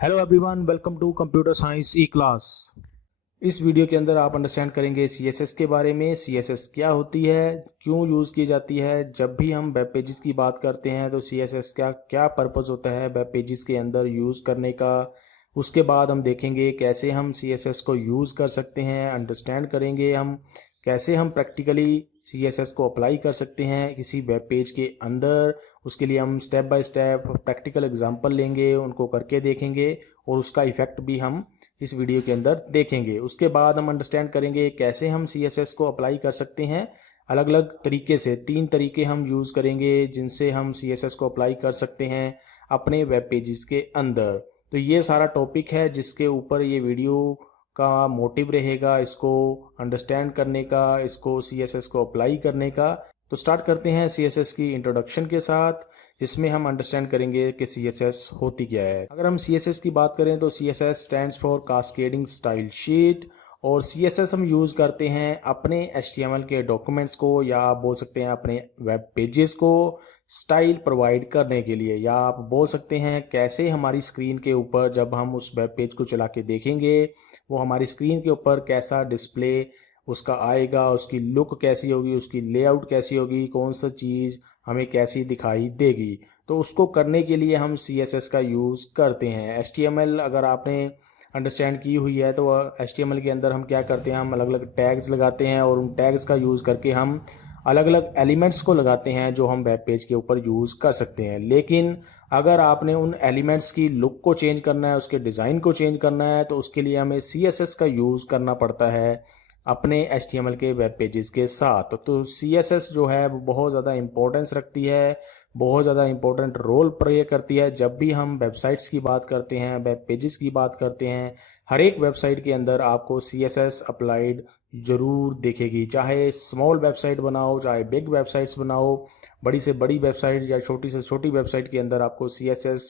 Hello everyone, welcome to computer science E class. इस video के अंदर आप अंडरस्टैंड करेंगे सीएसएस के बारे में। सीएसएस क्या होती है, क्यों यूज़ की जाती है। जब भी हम वेब पेजेस की बात करते हैं तो सीएसएस का क्या पर्पस होता है वेब पेजेस के अंदर यूज़ करने का। उसके बाद हम देखेंगे कैसे हम सीएसएस को यूज़ कर सकते हैं, अंडरस्टैंड करेंगे हम कैसे हम प्रैक्टिकली सीएसएस को अप्लाई कर सकते हैं किसी वेब पेज के अंदर। उसके लिए हम step by step practical example लेंगे, उनको करके देखेंगे और उसका इफेक्ट भी हम इस वीडियो के अंदर देखेंगे। उसके बाद हम अंडरस्टैंड करेंगे कैसे हम सीएसएस को अप्लाई कर सकते हैं। अलग अलग तरीके से 3 तरीके हम यूज़ करेंगे जिनसे हम सीएसएस को अप्लाई कर सकते हैं अपने वेब पेजेस के अंदर। तो ये सारा टॉपिक है जिसके ऊपर ये वीडियो का मोटिव रहेगा, इसको अंडरस्टैंड करने का, इसको सीएसएस को अप्लाई करने का। तो स्टार्ट करते हैं सीएसएस की इंट्रोडक्शन के साथ, जिसमें हम अंडरस्टैंड करेंगे कि सीएसएस होती क्या है। अगर हम सीएसएस की बात करें तो CSS stands for cascading style sheet. और सीएसएस हम यूज़ करते हैं अपने एचटीएमएल के डॉक्यूमेंट्स को, या आप बोल सकते हैं अपने वेब पेजेस को स्टाइल प्रोवाइड करने के लिए, या आप बोल सकते हैं कैसे हमारी स्क्रीन के ऊपर जब हम उस वेब पेज को चला के देखेंगे वो हमारी स्क्रीन के ऊपर कैसा डिस्प्ले उसका आएगा, उसकी लुक कैसी होगी, उसकी लेआउट कैसी होगी, कौन सा चीज़ हमें कैसी दिखाई देगी। तो उसको करने के लिए हम CSS का यूज़ करते हैं। HTML अगर आपने अंडरस्टैंड की हुई है तो HTML के अंदर हम क्या करते हैं, हम अलग अलग टैग्स लगाते हैं और उन टैग्स का यूज़ करके हम अलग अलग एलिमेंट्स को लगाते हैं जो हम वेब पेज के ऊपर यूज़ कर सकते हैं। लेकिन अगर आपने उन एलिमेंट्स की लुक को चेंज करना है, उसके डिज़ाइन को चेंज करना है, तो उसके लिए हमें CSS का यूज़ करना पड़ता है अपने HTML के वेब पेजेस के साथ। तो CSS जो है वो बहुत ज़्यादा इंपॉर्टेंस रखती है, बहुत ज़्यादा इंपॉर्टेंट रोल प्ले करती है जब भी हम वेबसाइट्स की बात करते हैं, वेब पेजेस की बात करते हैं। हर एक वेबसाइट के अंदर आपको CSS अप्लाइड ज़रूर दिखेगी, चाहे स्मॉल वेबसाइट बनाओ, चाहे बिग वेबसाइट्स बनाओ, बड़ी से बड़ी वेबसाइट या छोटी से छोटी वेबसाइट के अंदर आपको CSS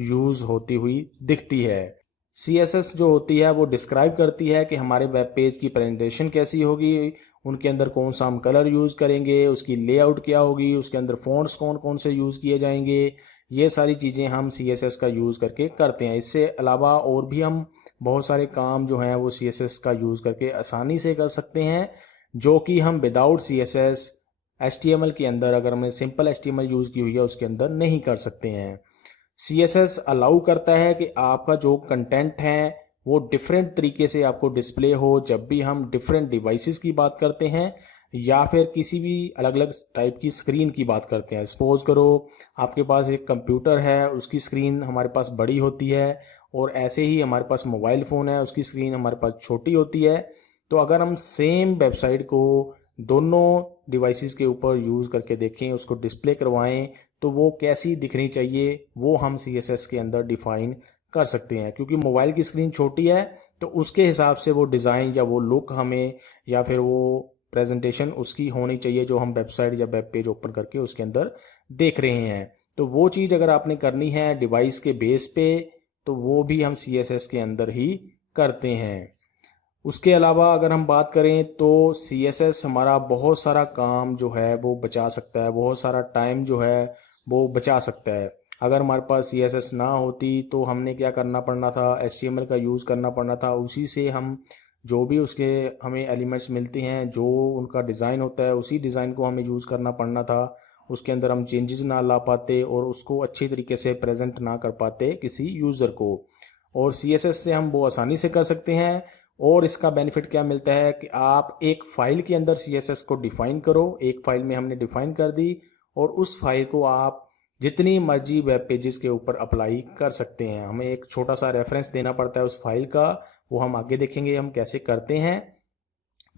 यूज़ होती हुई दिखती है। CSS जो होती है वो डिस्क्राइब करती है कि हमारे वेब पेज की प्रेजेंटेशन कैसी होगी, उनके अंदर कौन सा हम कलर यूज़ करेंगे, उसकी लेआउट क्या होगी, उसके अंदर फ़ॉन्ट्स कौन कौन से यूज़ किए जाएंगे। ये सारी चीज़ें हम CSS का यूज़ करके करते हैं। इससे अलावा और भी हम बहुत सारे काम जो हैं वो CSS का यूज़ करके आसानी से कर सकते हैं, जो कि हम विदाउट CSS HTML के अंदर, अगर हमने सिंपल HTML यूज़ की हुई है उसके अंदर नहीं कर सकते हैं। CSS अलाउ करता है कि आपका जो कंटेंट है वो डिफरेंट तरीके से आपको डिस्प्ले हो जब भी हम डिफरेंट डिवाइसेस की बात करते हैं या फिर किसी भी अलग अलग टाइप की स्क्रीन की बात करते हैं। सपोज करो आपके पास एक कंप्यूटर है, उसकी स्क्रीन हमारे पास बड़ी होती है, और ऐसे ही हमारे पास मोबाइल फ़ोन है, उसकी स्क्रीन हमारे पास छोटी होती है। तो अगर हम सेम वेबसाइट को दोनों डिवाइसेस के ऊपर यूज़ करके देखें, उसको डिस्प्ले करवाएं, तो वो कैसी दिखनी चाहिए वो हम CSS के अंदर डिफाइन कर सकते हैं। क्योंकि मोबाइल की स्क्रीन छोटी है तो उसके हिसाब से वो डिज़ाइन या वो लुक हमें, या फिर वो प्रेजेंटेशन उसकी होनी चाहिए जो हम वेबसाइट या वेब पेज ओपन करके उसके अंदर देख रहे हैं। तो वो चीज़ अगर आपने करनी है डिवाइस के बेस पे, तो वो भी हम CSS के अंदर ही करते हैं। उसके अलावा अगर हम बात करें तो CSS हमारा बहुत सारा काम जो है वो बचा सकता है, बहुत सारा टाइम जो है वो बचा सकता है। अगर हमारे पास CSS ना होती तो हमने क्या करना पड़ना था, HTML का यूज़ करना पड़ना था। उसी से हम जो भी उसके हमें एलिमेंट्स मिलते हैं, जो उनका डिज़ाइन होता है, उसी डिज़ाइन को हमें यूज़ करना पड़ना था। उसके अंदर हम चेंजेस ना ला पाते और उसको अच्छी तरीके से प्रेजेंट ना कर पाते किसी यूज़र को। और CSS से हम वो आसानी से कर सकते हैं। और इसका बेनिफिट क्या मिलता है कि आप एक फाइल के अंदर CSS को डिफाइन करो, एक फाइल में हमने डिफाइन कर दी, और उस फाइल को आप जितनी मर्जी वेब पेजेस के ऊपर अप्लाई कर सकते हैं। हमें एक छोटा सा रेफरेंस देना पड़ता है उस फाइल का, वो हम आगे देखेंगे हम कैसे करते हैं।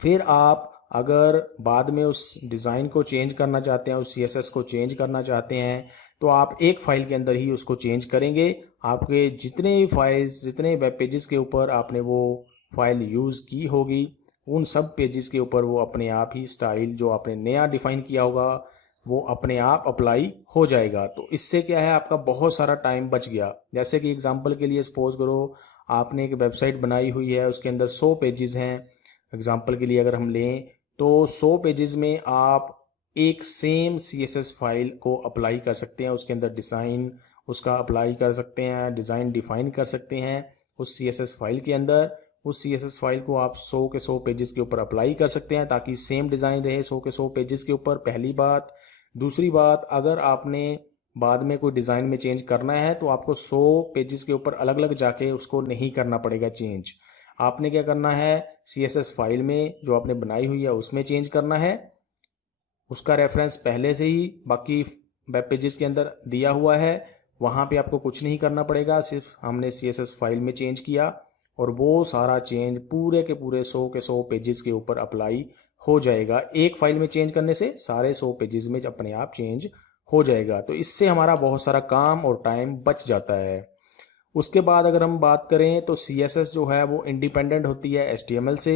फिर आप अगर बाद में उस डिज़ाइन को चेंज करना चाहते हैं, उस CSS को चेंज करना चाहते हैं, तो आप एक फ़ाइल के अंदर ही उसको चेंज करेंगे। आपके जितने फाइल्स, जितने वेब पेजेस के ऊपर आपने वो फाइल यूज़ की होगी, उन सब पेजेस के ऊपर वो अपने आप ही स्टाइल जो आपने नया डिफ़ाइन किया होगा वो अपने आप अप्लाई हो जाएगा। तो इससे क्या है, आपका बहुत सारा टाइम बच गया। जैसे कि एग्जांपल के लिए सपोज करो आपने एक वेबसाइट बनाई हुई है, उसके अंदर 100 पेजेस हैं। एग्जाम्पल के लिए अगर हम लें तो 100 पेजेस में आप एक सेम CSS फाइल को अप्लाई कर सकते हैं, उसके अंदर डिज़ाइन, उसका अप्लाई कर सकते हैं, डिज़ाइन डिफ़ाइन कर सकते हैं उस CSS फाइल के अंदर। उस CSS फाइल को आप 100 के 100 पेजेस के ऊपर अप्लाई कर सकते हैं ताकि सेम डिज़ाइन रहे 100 के 100 पेजेस के ऊपर, पहली बात। दूसरी बात, अगर आपने बाद में कोई डिज़ाइन में चेंज करना है तो आपको 100 पेजेस के ऊपर अलग अलग जाके उसको नहीं करना पड़ेगा चेंज। आपने क्या करना है, CSS फाइल में जो आपने बनाई हुई है उसमें चेंज करना है, उसका रेफरेंस पहले से ही बाकी वेब पेजेस के अंदर दिया हुआ है, वहाँ पे आपको कुछ नहीं करना पड़ेगा, सिर्फ हमने CSS फाइल में चेंज किया और वो सारा चेंज पूरे के पूरे 100 के 100 पेजेस के ऊपर अप्लाई हो जाएगा। एक फाइल में चेंज करने से सारे 100 पेजेस में अपने आप चेंज हो जाएगा। तो इससे हमारा बहुत सारा काम और टाइम बच जाता है। उसके बाद अगर हम बात करें तो CSS जो है वो इंडिपेंडेंट होती है HTML से।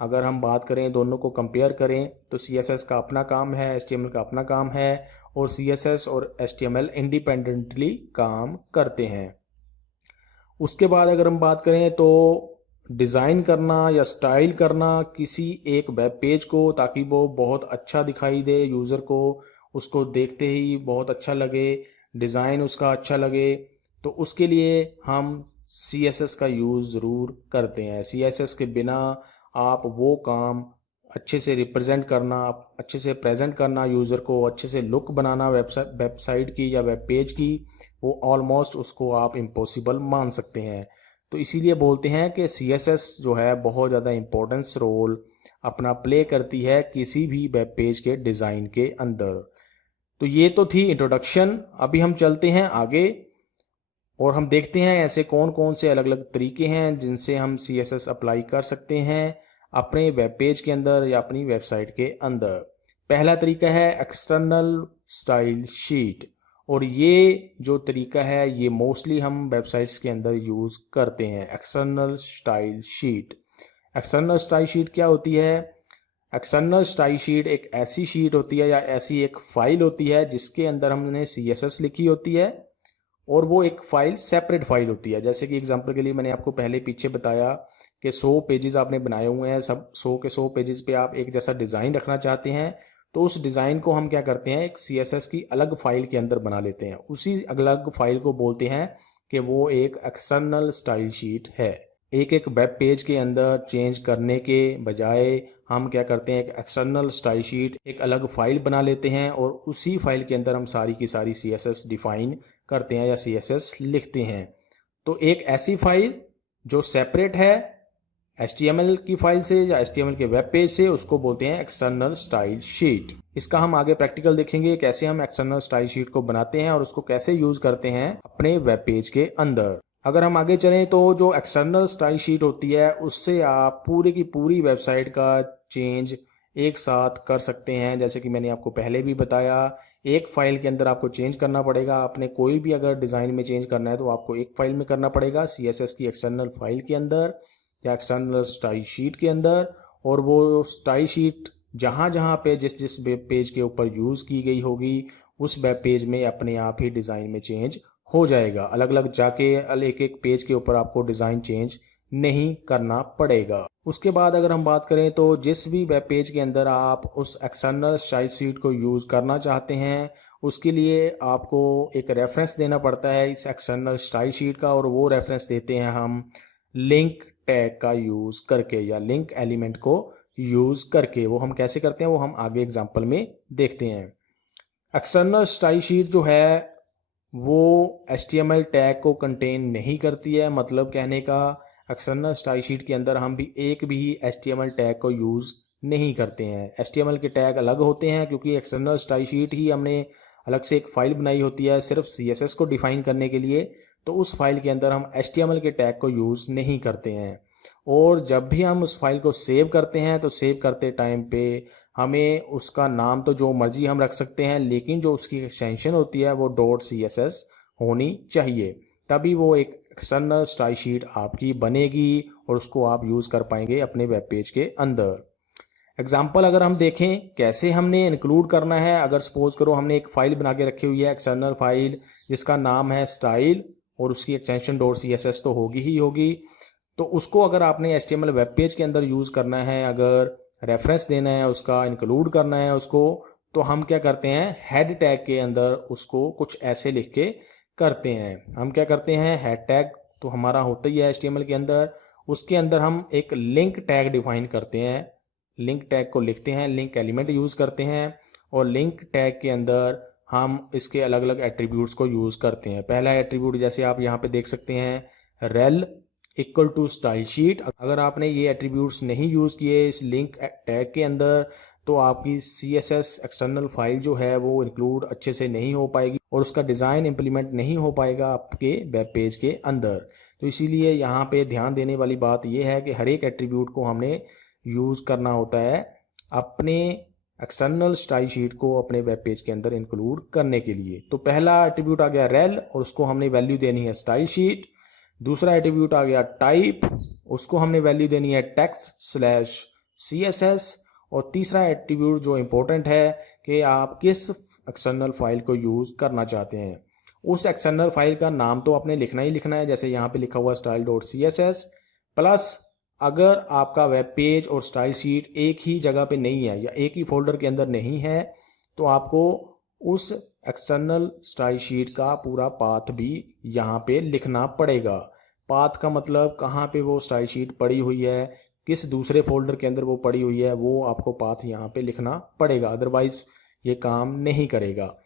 अगर हम बात करें, दोनों को कंपेयर करें, तो CSS का अपना काम है, HTML का अपना काम है, और CSS और HTML इंडिपेंडेंटली काम करते हैं। उसके बाद अगर हम बात करें तो डिज़ाइन करना या स्टाइल करना किसी एक वेब पेज को ताकि वो बहुत अच्छा दिखाई दे यूज़र को, उसको देखते ही बहुत अच्छा लगे, डिज़ाइन उसका अच्छा लगे, तो उसके लिए हम CSS का यूज़ ज़रूर करते हैं। CSS के बिना आप वो काम अच्छे से रिप्रेजेंट करना, अच्छे से प्रेजेंट करना यूज़र को, अच्छे से लुक बनाना वेबसाइट की या वेब पेज की, वो ऑलमोस्ट उसको आप इम्पॉसिबल मान सकते हैं। तो इसीलिए बोलते हैं कि CSS जो है बहुत ज़्यादा इम्पोर्टेंस रोल अपना प्ले करती है किसी भी वेब पेज के डिज़ाइन के अंदर। तो ये तो थी इंट्रोडक्शन। अभी हम चलते हैं आगे और हम देखते हैं ऐसे कौन कौन से अलग अलग तरीके हैं जिनसे हम CSS अप्लाई कर सकते हैं अपने वेब पेज के अंदर या अपनी वेबसाइट के अंदर। पहला तरीका है एक्सटर्नल स्टाइल शीट, और ये जो तरीका है ये मोस्टली हम वेबसाइट्स के अंदर यूज़ करते हैं। External style sheet, external style sheet क्या होती है? एक्सटर्नल स्टाइल शीट एक ऐसी शीट होती है या ऐसी एक फाइल होती है जिसके अंदर हमने CSS लिखी होती है, और वो एक फाइल सेपरेट फाइल होती है। जैसे कि एग्जांपल के लिए मैंने आपको पहले पीछे बताया कि 100 पेजेस आपने बनाए हुए हैं, सब 100 के 100 पेजेस पे आप एक जैसा डिज़ाइन रखना चाहते हैं, तो उस डिज़ाइन को हम क्या करते हैं, एक CSS की अलग फाइल के अंदर बना लेते हैं। उसी अलग फाइल को बोलते हैं कि वो एक एक्सटर्नल स्टाइल शीट है। एक एक वेब पेज के अंदर चेंज करने के बजाय हम क्या करते हैं, एक एक्सटर्नल स्टाइल शीट एक अलग फाइल बना लेते हैं और उसी फाइल के अंदर हम सारी की सारी CSS डिफाइन करते हैं या CSS लिखते हैं। तो एक ऐसी फाइल जो सेपरेट है HTML की फाइल से या HTML के वेब पेज से, उसको बोलते हैं एक्सटर्नल स्टाइल शीट। इसका हम आगे प्रैक्टिकल देखेंगे कैसे हम एक्सटर्नल स्टाइल शीट को बनाते हैं और उसको कैसे यूज करते हैं अपने वेब पेज के अंदर। अगर हम आगे चलें तो जो एक्सटर्नल स्टाइल शीट होती है उससे आप पूरी की पूरी वेबसाइट का चेंज एक साथ कर सकते हैं। जैसे कि मैंने आपको पहले भी बताया, एक फाइल के अंदर आपको चेंज करना पड़ेगा। आपने कोई भी अगर डिज़ाइन में चेंज करना है तो आपको एक फाइल में करना पड़ेगा, CSS की एक्सटर्नल फाइल के अंदर या एक्सटर्नल स्टाइल शीट के अंदर, और वो स्टाइल शीट जहाँ जहाँ पे जिस जिस वेब पेज के ऊपर यूज़ की गई होगी उस वेब पेज में अपने आप ही डिज़ाइन में चेंज हो जाएगा। अलग अलग जाके एक एक पेज के ऊपर आपको डिज़ाइन चेंज नहीं करना पड़ेगा। उसके बाद अगर हम बात करें तो जिस भी वेब पेज के अंदर आप उस एक्सटर्नल स्टाइल शीट को यूज़ करना चाहते हैं उसके लिए आपको एक रेफरेंस देना पड़ता है इस एक्सटर्नल स्टाइल शीट का, और वो रेफरेंस देते हैं हम लिंक टैग का यूज़ करके या लिंक एलिमेंट को यूज़ करके। वो हम कैसे करते हैं वो हम आगे एग्जाम्पल में देखते हैं। एक्सटर्नल स्टाइल शीट जो है वो HTML टैग को कंटेन नहीं करती है। मतलब कहने का, एक्सटर्नल स्टाइल शीट के अंदर हम भी एक भी HTML टैग को यूज़ नहीं करते हैं। HTML के टैग अलग होते हैं क्योंकि एक्सटर्नल स्टाइल शीट ही हमने अलग से एक फाइल बनाई होती है सिर्फ CSS को डिफाइन करने के लिए, तो उस फाइल के अंदर हम HTML के टैग को यूज़ नहीं करते हैं। और जब भी हम उस फाइल को सेव करते हैं तो सेव करते टाइम पे हमें उसका नाम तो जो मर्जी हम रख सकते हैं, लेकिन जो उसकी एक्सटेंशन होती है वो .css होनी चाहिए, तभी वो एक एक्सटर्नल स्टाइल शीट आपकी बनेगी और उसको आप यूज़ कर पाएंगे अपने वेब पेज के अंदर। एग्जाम्पल अगर हम देखें कैसे हमने इंक्लूड करना है, अगर सपोज करो हमने एक फ़ाइल बना के रखी हुई है एक्सटर्नल फाइल जिसका नाम है स्टाइल और उसकी एक्सटेंशन .css तो होगी ही होगी, तो उसको अगर आपने HTML वेब पेज के अंदर यूज़ करना है, अगर रेफरेंस देना है उसका, इंक्लूड करना है उसको, तो हम क्या करते हैं हेड टैग के अंदर उसको कुछ ऐसे लिख के करते हैं। हम क्या करते हैं, हेड टैग तो हमारा होता ही है HTML के अंदर, उसके अंदर हम एक लिंक टैग डिफाइन करते हैं, लिंक टैग को लिखते हैं, लिंक एलिमेंट यूज़ करते हैं और लिंक टैग के अंदर हम इसके अलग अलग एट्रीब्यूट्स को यूज़ करते हैं। पहला एट्रीब्यूट जैसे आप यहाँ पे देख सकते हैं, rail equal to style sheet. अगर आपने ये एट्रीब्यूट्स नहीं यूज़ किए इस लिंक टैग के अंदर तो आपकी CSS एक्सटर्नल फाइल जो है वो इंक्लूड अच्छे से नहीं हो पाएगी और उसका डिज़ाइन इम्प्लीमेंट नहीं हो पाएगा आपके वेब पेज के अंदर। तो इसीलिए यहाँ पे ध्यान देने वाली बात ये है कि हर एक एट्रीब्यूट को हमने यूज़ करना होता है अपने एक्सटर्नल स्टाइल शीट को अपने वेब पेज के अंदर इंक्लूड करने के लिए। तो पहला एट्रीब्यूट आ गया रेल और उसको हमने वैल्यू देनी है स्टाइल शीट। दूसरा एट्रीब्यूट आ गया टाइप, उसको हमने वैल्यू देनी है text/CSS। और तीसरा एट्रीब्यूट जो इम्पोर्टेंट है कि आप किस एक्सटर्नल फाइल को यूज़ करना चाहते हैं। उस एक्सटर्नल फाइल का नाम तो आपने लिखना ही लिखना है, जैसे यहाँ पे लिखा हुआ style.css। प्लस अगर आपका वेब पेज और स्टाइल शीट एक ही जगह पे नहीं है या एक ही फोल्डर के अंदर नहीं है तो आपको उस एक्सटर्नल स्टाइल शीट का पूरा पाथ भी यहाँ पे लिखना पड़ेगा। पाथ का मतलब कहाँ पे वो स्टाइल शीट पड़ी हुई है, किस दूसरे फोल्डर के अंदर वो पड़ी हुई है, वो आपको पाथ यहाँ पे लिखना पड़ेगा, अदरवाइज ये काम नहीं करेगा।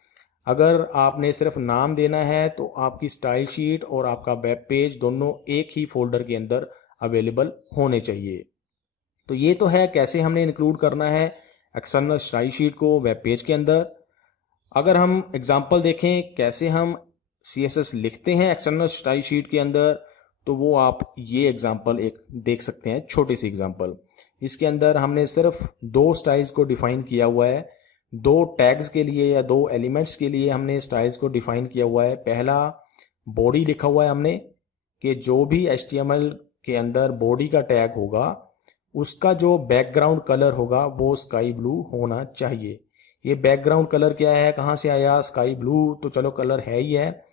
अगर आपने सिर्फ नाम देना है तो आपकी स्टाइल शीट और आपका वेब पेज दोनों एक ही फोल्डर के अंदर अवेलेबल होने चाहिए। तो ये तो है कैसे हमने इंक्लूड करना है एक्सटर्नल स्टाइल शीट को वेब पेज के अंदर। अगर हम एग्जांपल देखें कैसे हम CSS लिखते हैं एक्सटर्नल स्टाइल शीट के अंदर, तो वो आप ये एग्जांपल एक देख सकते हैं, छोटी सी एग्जांपल। इसके अंदर हमने सिर्फ 2 स्टाइल्स को डिफाइन किया हुआ है, 2 टैग्स के लिए या 2 एलिमेंट्स के लिए हमने स्टाइल्स को डिफाइन किया हुआ है। पहला बॉडी लिखा हुआ है हमने कि जो भी HTML के अंदर बॉडी का टैग होगा उसका जो बैकग्राउंड कलर होगा वो स्काई ब्लू होना चाहिए। ये बैकग्राउंड कलर क्या है, कहाँ से आया, स्काई ब्लू तो चलो कलर है ही है।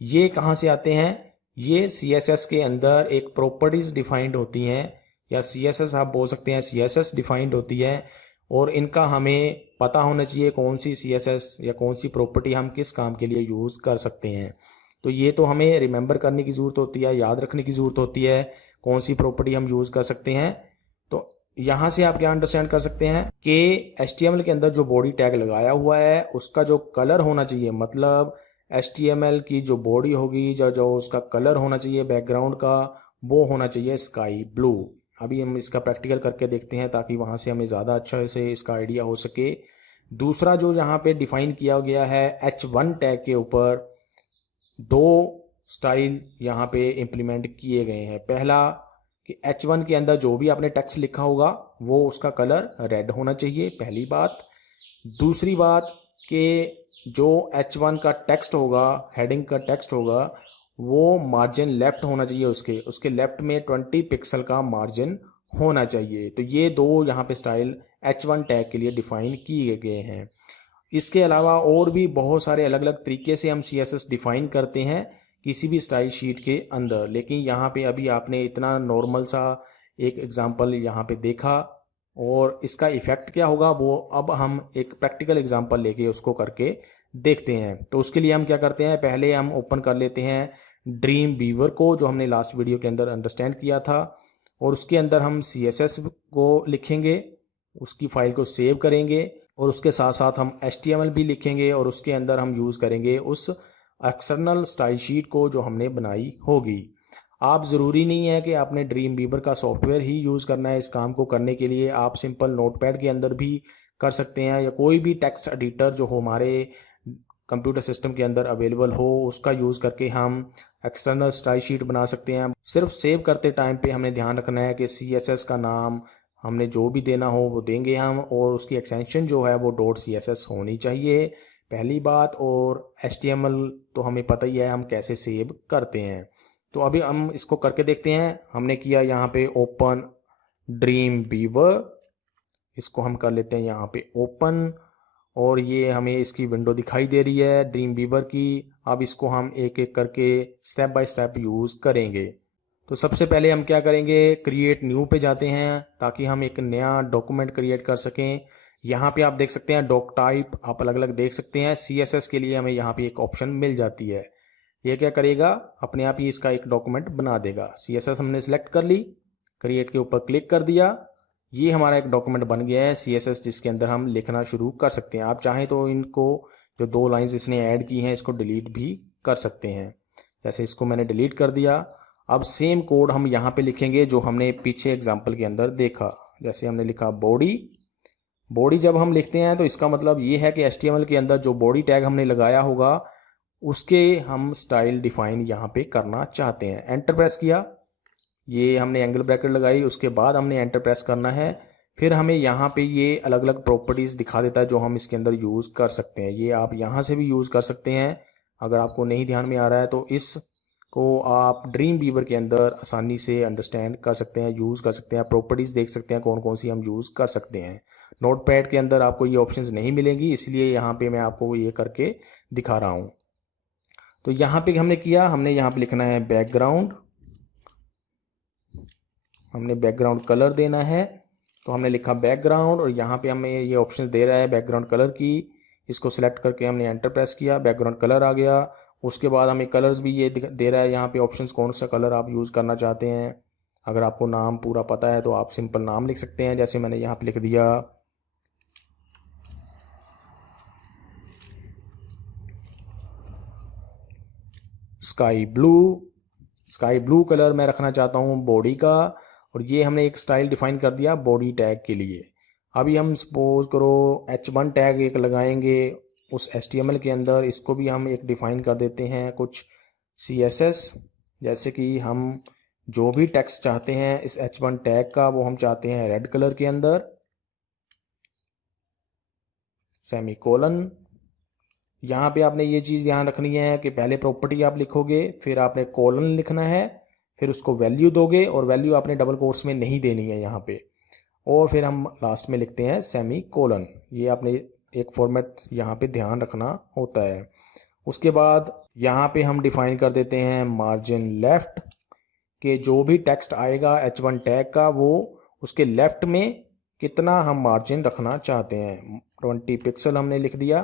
ये कहाँ से आते हैं, ये CSS के अंदर एक प्रॉपर्टीज डिफाइंड होती हैं या CSS आप बोल सकते हैं CSS डिफाइंड होती है और इनका हमें पता होना चाहिए कौन सी CSS या कौन सी प्रॉपर्टी हम किस काम के लिए यूज़ कर सकते हैं। तो ये तो हमें रिमेंबर करने की ज़रूरत होती है, याद रखने की ज़रूरत होती है कौन सी प्रॉपर्टी हम यूज़ कर सकते हैं। तो यहाँ से आप क्या अंडरस्टैंड कर सकते हैं कि HTML के अंदर जो बॉडी टैग लगाया हुआ है उसका जो कलर होना चाहिए, मतलब HTML की जो बॉडी होगी, जो उसका कलर होना चाहिए बैकग्राउंड का, वो होना चाहिए स्काई ब्लू। अभी हम इसका प्रैक्टिकल करके देखते हैं ताकि वहाँ से हमें ज़्यादा अच्छा से इसका आइडिया हो सके। दूसरा जो यहाँ पे डिफाइन किया गया है H1 टैग के ऊपर 2 स्टाइल यहाँ पे इम्प्लीमेंट किए गए हैं। पहला कि H1 के अंदर जो भी आपने टेक्स्ट लिखा होगा वो उसका कलर रेड होना चाहिए, पहली बात। दूसरी बात कि जो H1 का टेक्स्ट होगा, हेडिंग का टेक्स्ट होगा, वो मार्जिन लेफ्ट होना चाहिए, उसके लेफ्ट में 20 पिक्सल का मार्जिन होना चाहिए। तो ये 2 यहाँ पे स्टाइल H1 टैग के लिए डिफाइन किए गए हैं। इसके अलावा और भी बहुत सारे अलग अलग तरीके से हम CSS डिफाइन करते हैं किसी भी स्टाइल शीट के अंदर, लेकिन यहाँ पे अभी आपने इतना नॉर्मल सा एक एग्जांपल यहाँ पे देखा और इसका इफ़ेक्ट क्या होगा वो अब हम एक प्रैक्टिकल एग्जांपल लेके उसको करके देखते हैं। तो उसके लिए हम क्या करते हैं, पहले हम ओपन कर लेते हैं ड्रीम वीवर को जो हमने लास्ट वीडियो के अंदर अंडरस्टैंड किया था और उसके अंदर हम CSS को लिखेंगे, उसकी फाइल को सेव करेंगे और उसके साथ साथ हम HTML भी लिखेंगे और उसके अंदर हम यूज़ करेंगे उस एक्सटर्नल स्टाइल शीट को जो हमने बनाई होगी। आप ज़रूरी नहीं है कि आपने ड्रीम वीवर का सॉफ्टवेयर ही यूज़ करना है इस काम को करने के लिए, आप सिंपल नोटपैड के अंदर भी कर सकते हैं या कोई भी टेक्स्ट एडिटर जो हमारे कंप्यूटर सिस्टम के अंदर अवेलेबल हो उसका यूज़ करके हम एक्सटर्नल स्टाइल शीट बना सकते हैं। सिर्फ सेव करते टाइम पे हमें ध्यान रखना है कि CSS का नाम हमने जो भी देना हो वो देंगे हम और उसकी एक्सटेंशन जो है वो .css होनी चाहिए, पहली बात। और HTML तो हमें पता ही है हम कैसे सेव करते हैं। तो अभी हम इसको करके देखते हैं। हमने किया यहाँ पे ओपन ड्रीम वीवर, इसको हम कर लेते हैं यहाँ पे ओपन और ये हमें इसकी विंडो दिखाई दे रही है ड्रीम वीवर की। अब इसको हम एक एक करके स्टेप बाय स्टेप यूज़ करेंगे। तो सबसे पहले हम क्या करेंगे, क्रिएट न्यू पे जाते हैं ताकि हम एक नया डॉक्यूमेंट क्रिएट कर सकें। यहाँ पे आप देख सकते हैं डॉक टाइप आप अलग अलग देख सकते हैं। CSS के लिए हमें यहाँ पे एक ऑप्शन मिल जाती है ये क्या करेगा, अपने आप ही इसका एक डॉक्यूमेंट बना देगा। CSS हमने सेलेक्ट कर ली, क्रिएट के ऊपर क्लिक कर दिया, ये हमारा एक डॉक्यूमेंट बन गया है CSS, जिसके अंदर हम लिखना शुरू कर सकते हैं। आप चाहें तो इनको जो 2 लाइंस इसने ऐड की हैं इसको डिलीट भी कर सकते हैं। जैसे इसको मैंने डिलीट कर दिया। अब सेम कोड हम यहाँ पे लिखेंगे जो हमने पीछे एग्जाम्पल के अंदर देखा। जैसे हमने लिखा बॉडी। बॉडी जब हम लिखते हैं तो इसका मतलब ये है कि HTML के अंदर जो बॉडी टैग हमने लगाया होगा उसके हम स्टाइल डिफाइन यहाँ पे करना चाहते हैं। एंटर प्रेस किया, ये हमने एंगल ब्रैकेट लगाई, उसके बाद हमने एंटर प्रेस करना है। फिर हमें यहाँ पे ये अलग अलग प्रॉपर्टीज़ दिखा देता है जो हम इसके अंदर यूज़ कर सकते हैं। ये आप यहाँ से भी यूज़ कर सकते हैं। अगर आपको नहीं ध्यान में आ रहा है तो इसको आप ड्रीम वीवर के अंदर आसानी से अंडरस्टैंड कर सकते हैं, यूज़ कर सकते हैं। प्रॉपर्टीज़ देख सकते हैं कौन कौन सी हम यूज़ कर सकते हैं। नोटपैड के अंदर आपको ये ऑप्शंस नहीं मिलेंगी, इसलिए यहाँ पे मैं आपको ये करके दिखा रहा हूँ। तो यहाँ पे हमने किया, हमने यहाँ पे लिखना है बैकग्राउंड, हमने बैकग्राउंड कलर देना है। तो हमने लिखा बैकग्राउंड और यहाँ पे हमें ये ऑप्शन दे रहा है बैकग्राउंड कलर की। इसको सिलेक्ट करके हमने एंटर प्रेस किया, बैकग्राउंड कलर आ गया। उसके बाद हमें कलर्स भी ये दे रहा है यहाँ पे ऑप्शंस, कौन सा कलर आप यूज़ करना चाहते हैं। अगर आपको नाम पूरा पता है तो आप सिंपल नाम लिख सकते हैं, जैसे मैंने यहाँ पे लिख दिया sky blue. Sky blue colour मैं रखना चाहता हूँ बॉडी का, और ये हमने एक स्टाइल डिफाइन कर दिया बॉडी टैग के लिए। अभी हम सपोज करो H1 टैग एक लगाएंगे उस HTML के अंदर, इसको भी हम एक डिफाइन कर देते हैं कुछ CSS। जैसे कि हम जो भी टेक्स्ट चाहते हैं इस H1 टैग का वो हम चाहते हैं रेड कलर के अंदर, सेमीकोलन। यहाँ पे आपने ये चीज़ ध्यान रखनी है कि पहले प्रॉपर्टी आप लिखोगे, फिर आपने कॉलन लिखना है, फिर उसको वैल्यू दोगे, और वैल्यू आपने डबल कोट्स में नहीं देनी है यहाँ पे, और फिर हम लास्ट में लिखते हैं सेमी कोलन। ये आपने एक फॉर्मेट यहाँ पे ध्यान रखना होता है। उसके बाद यहाँ पे हम डिफाइन कर देते हैं मार्जिन लेफ्ट, कि जो भी टेक्स्ट आएगा H1 टैग का वो उसके लेफ्ट में कितना हम मार्जिन रखना चाहते हैं। 20 पिक्सल हमने लिख दिया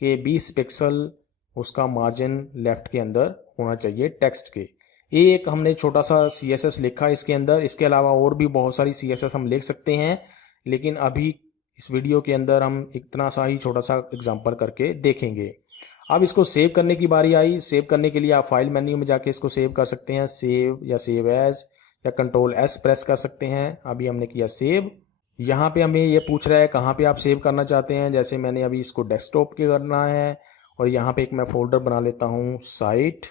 कि 20 पिक्सल उसका मार्जिन लेफ्ट के अंदर होना चाहिए टेक्स्ट के। एक हमने छोटा सा CSS लिखा इसके अंदर, इसके अलावा और भी बहुत सारी CSS हम लिख सकते हैं, लेकिन अभी इस वीडियो के अंदर हम इतना सा ही छोटा सा एग्जांपल करके देखेंगे। अब इसको सेव करने की बारी आई। सेव करने के लिए आप फाइल मेन्यू में जाके इसको सेव कर सकते हैं, सेव या सेव एज, या Ctrl+S प्रेस कर सकते हैं। अभी हमने किया सेव। यहाँ पे हमें ये पूछ रहा है कहाँ पे आप सेव करना चाहते हैं। जैसे मैंने अभी इसको डेस्कटॉप के करना है, और यहाँ पे एक मैं फोल्डर बना लेता हूँ साइट।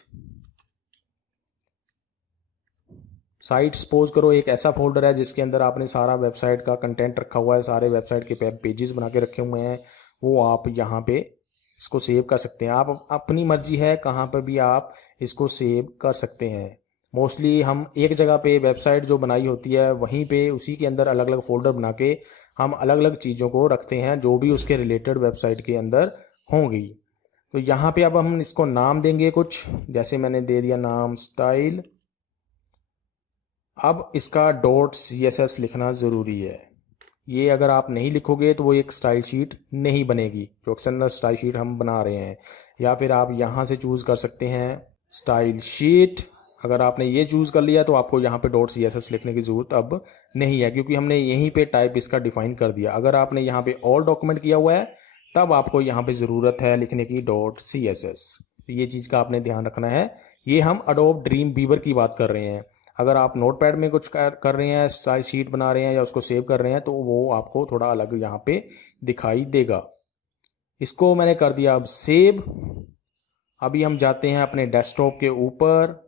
साइट सपोज करो एक ऐसा फोल्डर है जिसके अंदर आपने सारा वेबसाइट का कंटेंट रखा हुआ है, सारे वेबसाइट के पेजेस बना के रखे हुए हैं, वो आप यहाँ पे इसको सेव कर सकते हैं। आप अपनी मर्जी है कहाँ पर भी आप इसको सेव कर सकते हैं। मोस्टली हम एक जगह पे वेबसाइट जो बनाई होती है वहीं पे उसी के अंदर अलग अलग फोल्डर बना के हम अलग अलग चीज़ों को रखते हैं जो भी उसके रिलेटेड वेबसाइट के अंदर होंगी। तो यहाँ पे अब हम इसको नाम देंगे कुछ, जैसे मैंने दे दिया नाम स्टाइल। अब इसका .css लिखना ज़रूरी है। ये अगर आप नहीं लिखोगे तो वो एक स्टाइल शीट नहीं बनेगी जो एक्सटर्नल स्टाइल शीट हम बना रहे हैं। या फिर आप यहाँ से चूज़ कर सकते हैं स्टाइल शीट। अगर आपने ये चूज़ कर लिया तो आपको यहाँ पे .css लिखने की ज़रूरत अब नहीं है, क्योंकि हमने यहीं पे टाइप इसका डिफाइन कर दिया। अगर आपने यहाँ पे ऑल डॉक्यूमेंट किया हुआ है तब आपको यहाँ पे ज़रूरत है लिखने की .css। ये चीज़ का आपने ध्यान रखना है। ये हम अडोब ड्रीम वीवर की बात कर रहे हैं। अगर आप नोटपैड में कुछ कर रहे हैं, स्टाइल शीट बना रहे हैं या उसको सेव कर रहे हैं, तो वो आपको थोड़ा अलग यहाँ पे दिखाई देगा। इसको मैंने कर दिया अब सेव। अभी हम जाते हैं अपने डेस्कटॉप के ऊपर,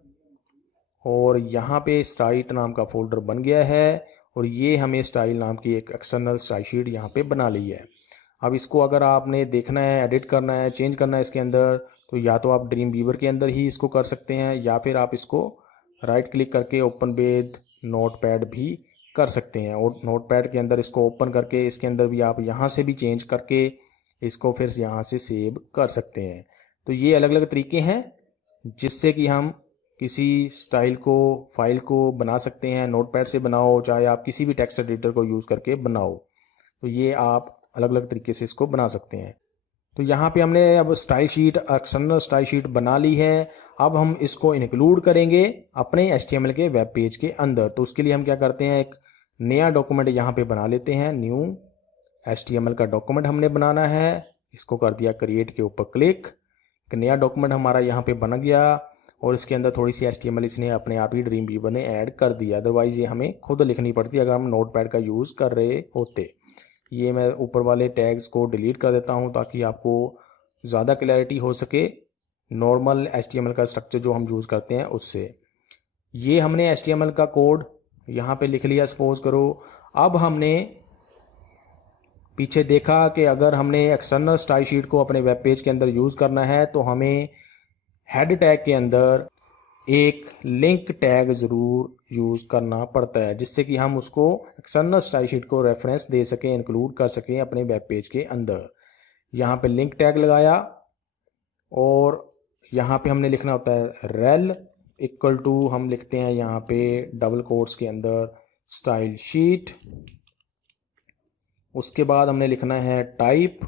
और यहाँ पे स्टाइल नाम का फोल्डर बन गया है, और ये हमें स्टाइल नाम की एक एक्सटर्नल स्टाइल शीट यहाँ पे बना ली है। अब इसको अगर आपने देखना है, एडिट करना है, चेंज करना है इसके अंदर, तो या तो आप ड्रीम वीवर के अंदर ही इसको कर सकते हैं, या फिर आप इसको राइट क्लिक करके ओपन विद नोटपैड भी कर सकते हैं। और नोटपैड के अंदर इसको ओपन करके इसके अंदर भी आप यहाँ से भी चेंज करके इसको फिर यहाँ से सेव कर सकते हैं। तो ये अलग अलग तरीके हैं जिससे कि हम किसी स्टाइल को, फाइल को बना सकते हैं। नोटपैड से बनाओ, चाहे आप किसी भी टेक्स्ट एडिटर को यूज़ करके बनाओ, तो ये आप अलग अलग तरीके से इसको बना सकते हैं। तो यहाँ पे हमने अब style sheet, external style sheet बना ली है। अब हम इसको इंक्लूड करेंगे अपने HTML के वेब पेज के अंदर। तो उसके लिए हम क्या करते हैं, एक नया डॉक्यूमेंट यहाँ पे बना लेते हैं। न्यू HTML का डॉक्यूमेंट हमने बनाना है। इसको कर दिया क्रिएट के ऊपर क्लिक। एक नया डॉक्यूमेंट हमारा यहाँ पे बन गया और इसके अंदर थोड़ी सी HTML इसने अपने आप ही ड्रीम वीवर ने ऐड कर दिया। अदरवाइज ये हमें खुद लिखनी पड़ती अगर हम नोटपैड का यूज़ कर रहे होते। ये मैं ऊपर वाले टैग्स को डिलीट कर देता हूँ ताकि आपको ज़्यादा क्लैरिटी हो सके नॉर्मल HTML का स्ट्रक्चर जो हम यूज़ करते हैं उससे। ये हमने HTML का कोड यहाँ पे लिख लिया सपोज करो। अब हमने पीछे देखा कि अगर हमने एक्सटर्नल स्टाइल शीट को अपने वेब पेज के अंदर यूज़ करना है तो हमें हेड टैग के अंदर एक लिंक टैग ज़रूर यूज़ करना पड़ता है, जिससे कि हम उसको एक्सटर्नल स्टाइल शीट को रेफरेंस दे सकें, इंक्लूड कर सकें अपने वेब पेज के अंदर। यहाँ पे लिंक टैग लगाया और यहाँ पे हमने लिखना होता है रेल इक्वल टू, हम लिखते हैं यहाँ पे डबल कोट्स के अंदर स्टाइल शीट। उसके बाद हमने लिखना है टाइप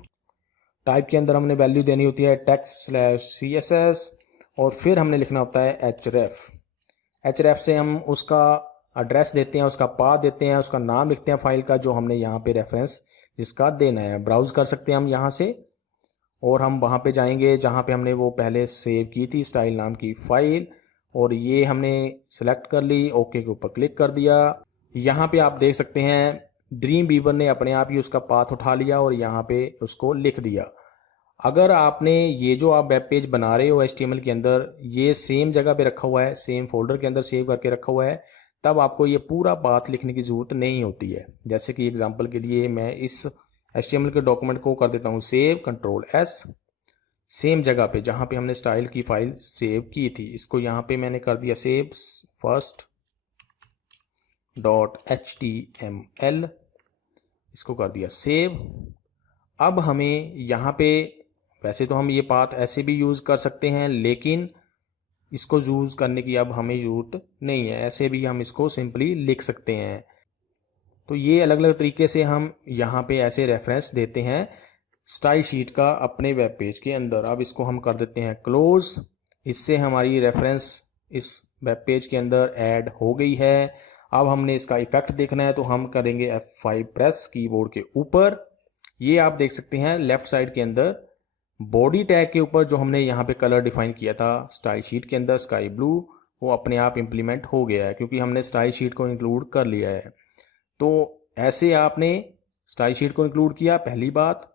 के अंदर हमने वैल्यू देनी होती है text/css और फिर हमने लिखना होता है href से हम उसका एड्रेस देते हैं, उसका पाथ देते हैं, उसका नाम लिखते हैं फाइल का जो हमने यहाँ पे रेफरेंस जिसका देना है। ब्राउज़ कर सकते हैं हम यहाँ से और हम वहाँ पे जाएंगे जहाँ पे हमने वो पहले सेव की थी स्टाइल नाम की फ़ाइल, और ये हमने सेलेक्ट कर ली, ओके के ऊपर क्लिक कर दिया। यहाँ पे आप देख सकते हैं ड्रीम वीवर ने अपने आप ही उसका पाथ उठा लिया और यहाँ पे उसको लिख दिया। अगर आपने ये जो आप वेब पेज बना रहे हो HTML के अंदर ये सेम जगह पे रखा हुआ है, सेम फोल्डर के अंदर सेव करके रखा हुआ है, तब आपको ये पूरा पाथ लिखने की ज़रूरत नहीं होती है। जैसे कि एग्जांपल के लिए मैं इस HTML के डॉक्यूमेंट को कर देता हूँ सेव, Ctrl+S, सेम जगह पे जहाँ पे हमने स्टाइल की फाइल सेव की थी, इसको यहाँ पे मैंने कर दिया सेव first.html, इसको कर दिया सेव। अब हमें यहाँ पे वैसे तो हम ये पाथ ऐसे भी यूज़ कर सकते हैं, लेकिन इसको यूज़ करने की अब हमें ज़रूरत नहीं है, ऐसे भी हम इसको सिंपली लिख सकते हैं। तो ये अलग अलग तरीके से हम यहाँ पे ऐसे रेफरेंस देते हैं स्टाइल शीट का अपने वेब पेज के अंदर। अब इसको हम कर देते हैं क्लोज। इससे हमारी रेफरेंस इस वेब पेज के अंदर ऐड हो गई है। अब हमने इसका इफेक्ट देखना है तो हम करेंगे F5 प्रेस कीबोर्ड के ऊपर। ये आप देख सकते हैं लेफ्ट साइड के अंदर बॉडी टैग के ऊपर जो हमने यहाँ पे कलर डिफाइन किया था स्टाइल शीट के अंदर स्काई ब्लू, वो अपने आप इम्प्लीमेंट हो गया है क्योंकि हमने स्टाइल शीट को इंक्लूड कर लिया है। तो ऐसे आपने स्टाइल शीट को इंक्लूड किया, पहली बात।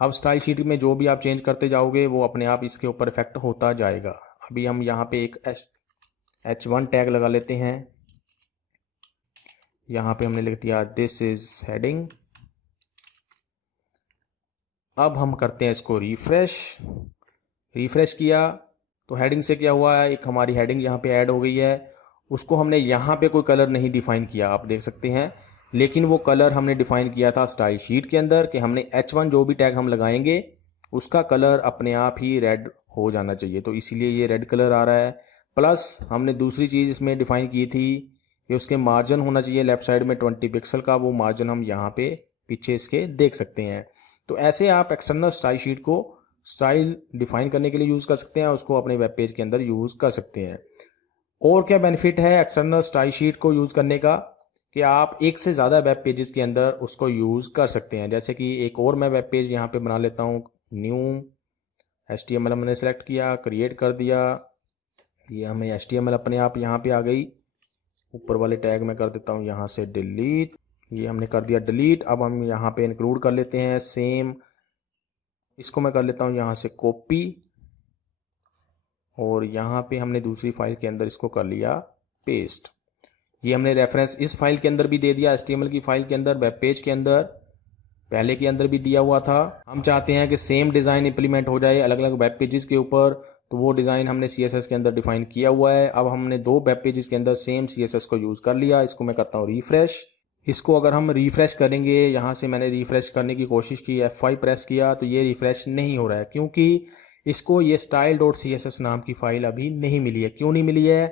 अब स्टाइल शीट में जो भी आप चेंज करते जाओगे वो अपने आप इसके ऊपर इफेक्ट होता जाएगा। अभी हम यहाँ पे एक H1 टैग लगा लेते हैं। यहाँ पे हमने लिख दिया दिस इज हेडिंग। अब हम करते हैं इसको रिफ्रेश किया तो हेडिंग से क्या हुआ है, एक हमारी हेडिंग यहाँ पे ऐड हो गई है। उसको हमने यहाँ पे कोई कलर नहीं डिफाइन किया, आप देख सकते हैं, लेकिन वो कलर हमने डिफाइन किया था स्टाइल शीट के अंदर कि हमने H1 जो भी टैग हम लगाएंगे उसका कलर अपने आप ही रेड हो जाना चाहिए, तो इसीलिए ये रेड कलर आ रहा है। प्लस हमने दूसरी चीज़ इसमें डिफाइन की थी कि उसके मार्जिन होना चाहिए लेफ्ट साइड में 20 पिक्सल का, वो मार्जिन हम यहाँ पे पीछे इसके देख सकते हैं। तो ऐसे आप एक्सटर्नल स्टाइल शीट को स्टाइल डिफाइन करने के लिए यूज़ कर सकते हैं, उसको अपने वेब पेज के अंदर यूज़ कर सकते हैं। और क्या बेनिफिट है एक्सटर्नल स्टाइल शीट को यूज़ करने का कि आप एक से ज़्यादा वेब पेजेस के अंदर उसको यूज़ कर सकते हैं। जैसे कि एक और मैं वेब पेज यहाँ पे बना लेता हूँ, न्यू HTML हमने सेलेक्ट किया, क्रिएट कर दिया, ये हमें HTML अपने आप यहाँ पे आ गई। ऊपर वाले टैग में कर देता हूँ यहाँ से डिलीट, ये हमने कर दिया डिलीट। अब हम यहाँ पे इंक्लूड कर लेते हैं सेम, इसको मैं कर लेता हूँ यहाँ से कॉपी और यहाँ पे हमने दूसरी फाइल के अंदर इसको कर लिया पेस्ट। ये हमने रेफरेंस इस फाइल के अंदर भी दे दिया, HTML की फाइल के अंदर, वेब पेज के अंदर, पहले के अंदर भी दिया हुआ था। हम चाहते हैं कि सेम डिज़ाइन इंप्लीमेंट हो जाए अलग अलग वेब पेजेस के ऊपर, तो वो डिज़ाइन हमने CSS के अंदर डिफाइन किया हुआ है। अब हमने दो वेब पेजेस के अंदर सेम CSS को यूज़ कर लिया। इसको मैं करता हूँ रिफ्रेश। इसको अगर हम रिफ़्रेश करेंगे, यहाँ से मैंने रिफ़्रेश करने की कोशिश की, F5 प्रेस किया तो ये रिफ़्रेश नहीं हो रहा है क्योंकि इसको ये style.css नाम की फ़ाइल अभी नहीं मिली है। क्यों नहीं मिली है?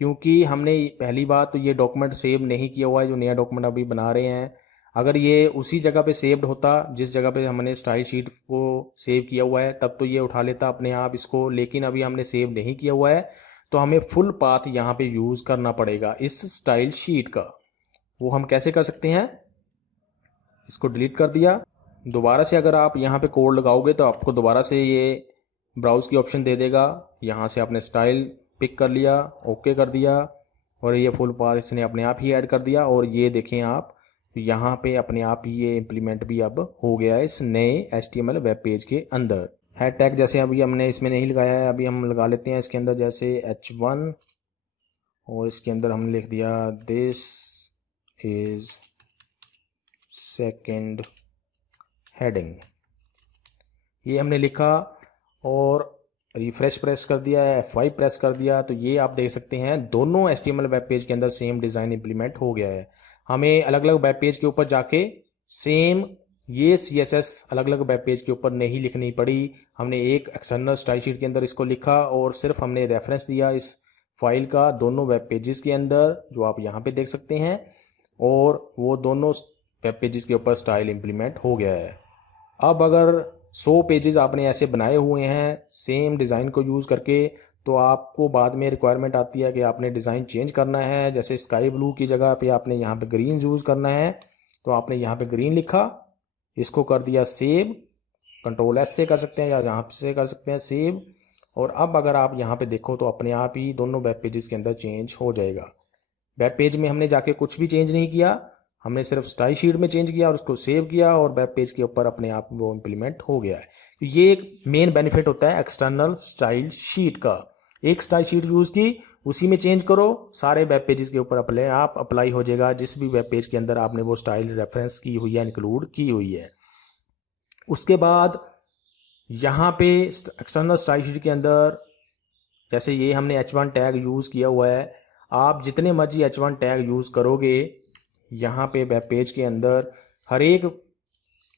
क्योंकि हमने पहली बात तो ये डॉक्यूमेंट सेव नहीं किया हुआ है, जो नया डॉक्यूमेंट अभी बना रहे हैं। अगर ये उसी जगह पे सेव्ड होता जिस जगह पे हमने स्टाइल शीट को सेव किया हुआ है, तब तो ये उठा लेता अपने आप इसको, लेकिन अभी हमने सेव नहीं किया हुआ है तो हमें फुल पाथ यहाँ पे यूज़ करना पड़ेगा इस स्टाइल शीट का। वो हम कैसे कर सकते हैं, इसको डिलीट कर दिया। दोबारा से अगर आप यहाँ पे कोड लगाओगे तो आपको दोबारा से ये ब्राउज़ की ऑप्शन दे देगा। यहाँ से आपने स्टाइल पिक कर लिया, ओके कर दिया, और ये फुल पाथ इसने अपने आप ही ऐड कर दिया। और ये देखें आप, यहाँ पे अपने आप ही ये इम्प्लीमेंट भी अब हो गया है इस नए HTML वेब पेज के अंदर। हैड टैग जैसे अभी हमने इसमें नहीं लगाया है, अभी हम लगा लेते हैं इसके अंदर, जैसे H1, और इसके अंदर हमने लिख दिया दिस इज सेकंड हेडिंग। ये हमने लिखा और रिफ्रेश प्रेस कर दिया है, F5 प्रेस कर दिया, तो ये आप देख सकते हैं दोनों HTML वेब पेज के अंदर सेम डिज़ाइन इंप्लीमेंट हो गया है। हमें अलग अलग वेब पेज के ऊपर जाके सेम ये CSS अलग अलग वेब पेज के ऊपर नहीं लिखनी पड़ी। हमने एक एक्सटर्नल स्टाइल शीट के अंदर इसको लिखा और सिर्फ हमने रेफरेंस दिया इस फाइल का दोनों वेब पेजेस के अंदर, जो आप यहाँ पे देख सकते हैं, और वो दोनों वेब पेजेस के ऊपर स्टाइल इंप्लीमेंट हो गया है। अब अगर 100 पेजेस आपने ऐसे बनाए हुए हैं सेम डिज़ाइन को यूज़ करके, तो आपको बाद में रिक्वायरमेंट आती है कि आपने डिज़ाइन चेंज करना है, जैसे स्काई ब्लू की जगह पे आपने यहाँ पे ग्रीन यूज़ करना है, तो आपने यहाँ पे ग्रीन लिखा, इसको कर दिया सेव, Ctrl+S से कर सकते हैं या यहाँ से कर सकते हैं सेव। और अब अगर आप यहाँ पे देखो तो अपने आप ही दोनों वेब पेजेस के अंदर चेंज हो जाएगा। वेब पेज में हमने जाके कुछ भी चेंज नहीं किया, हमने सिर्फ स्टाइल शीट में चेंज किया और उसको सेव किया, और वेब पेज के ऊपर अपने आप वो इम्प्लीमेंट हो गया है। तो ये एक मेन बेनिफिट होता है एक्सटर्नल स्टाइल शीट का। एक स्टाइल शीट यूज़ की, उसी में चेंज करो, सारे वेब पेजेस के ऊपर अपने आप अप्लाई हो जाएगा जिस भी वेब पेज के अंदर आपने वो स्टाइल रेफरेंस की हुई है, इंक्लूड की हुई है। उसके बाद यहाँ पे एक्सटर्नल स्टाइल शीट के अंदर जैसे ये हमने H1 टैग यूज़ किया हुआ है, आप जितने मर्जी H1 टैग यूज़ करोगे यहाँ पे वेब पेज के अंदर, हर एक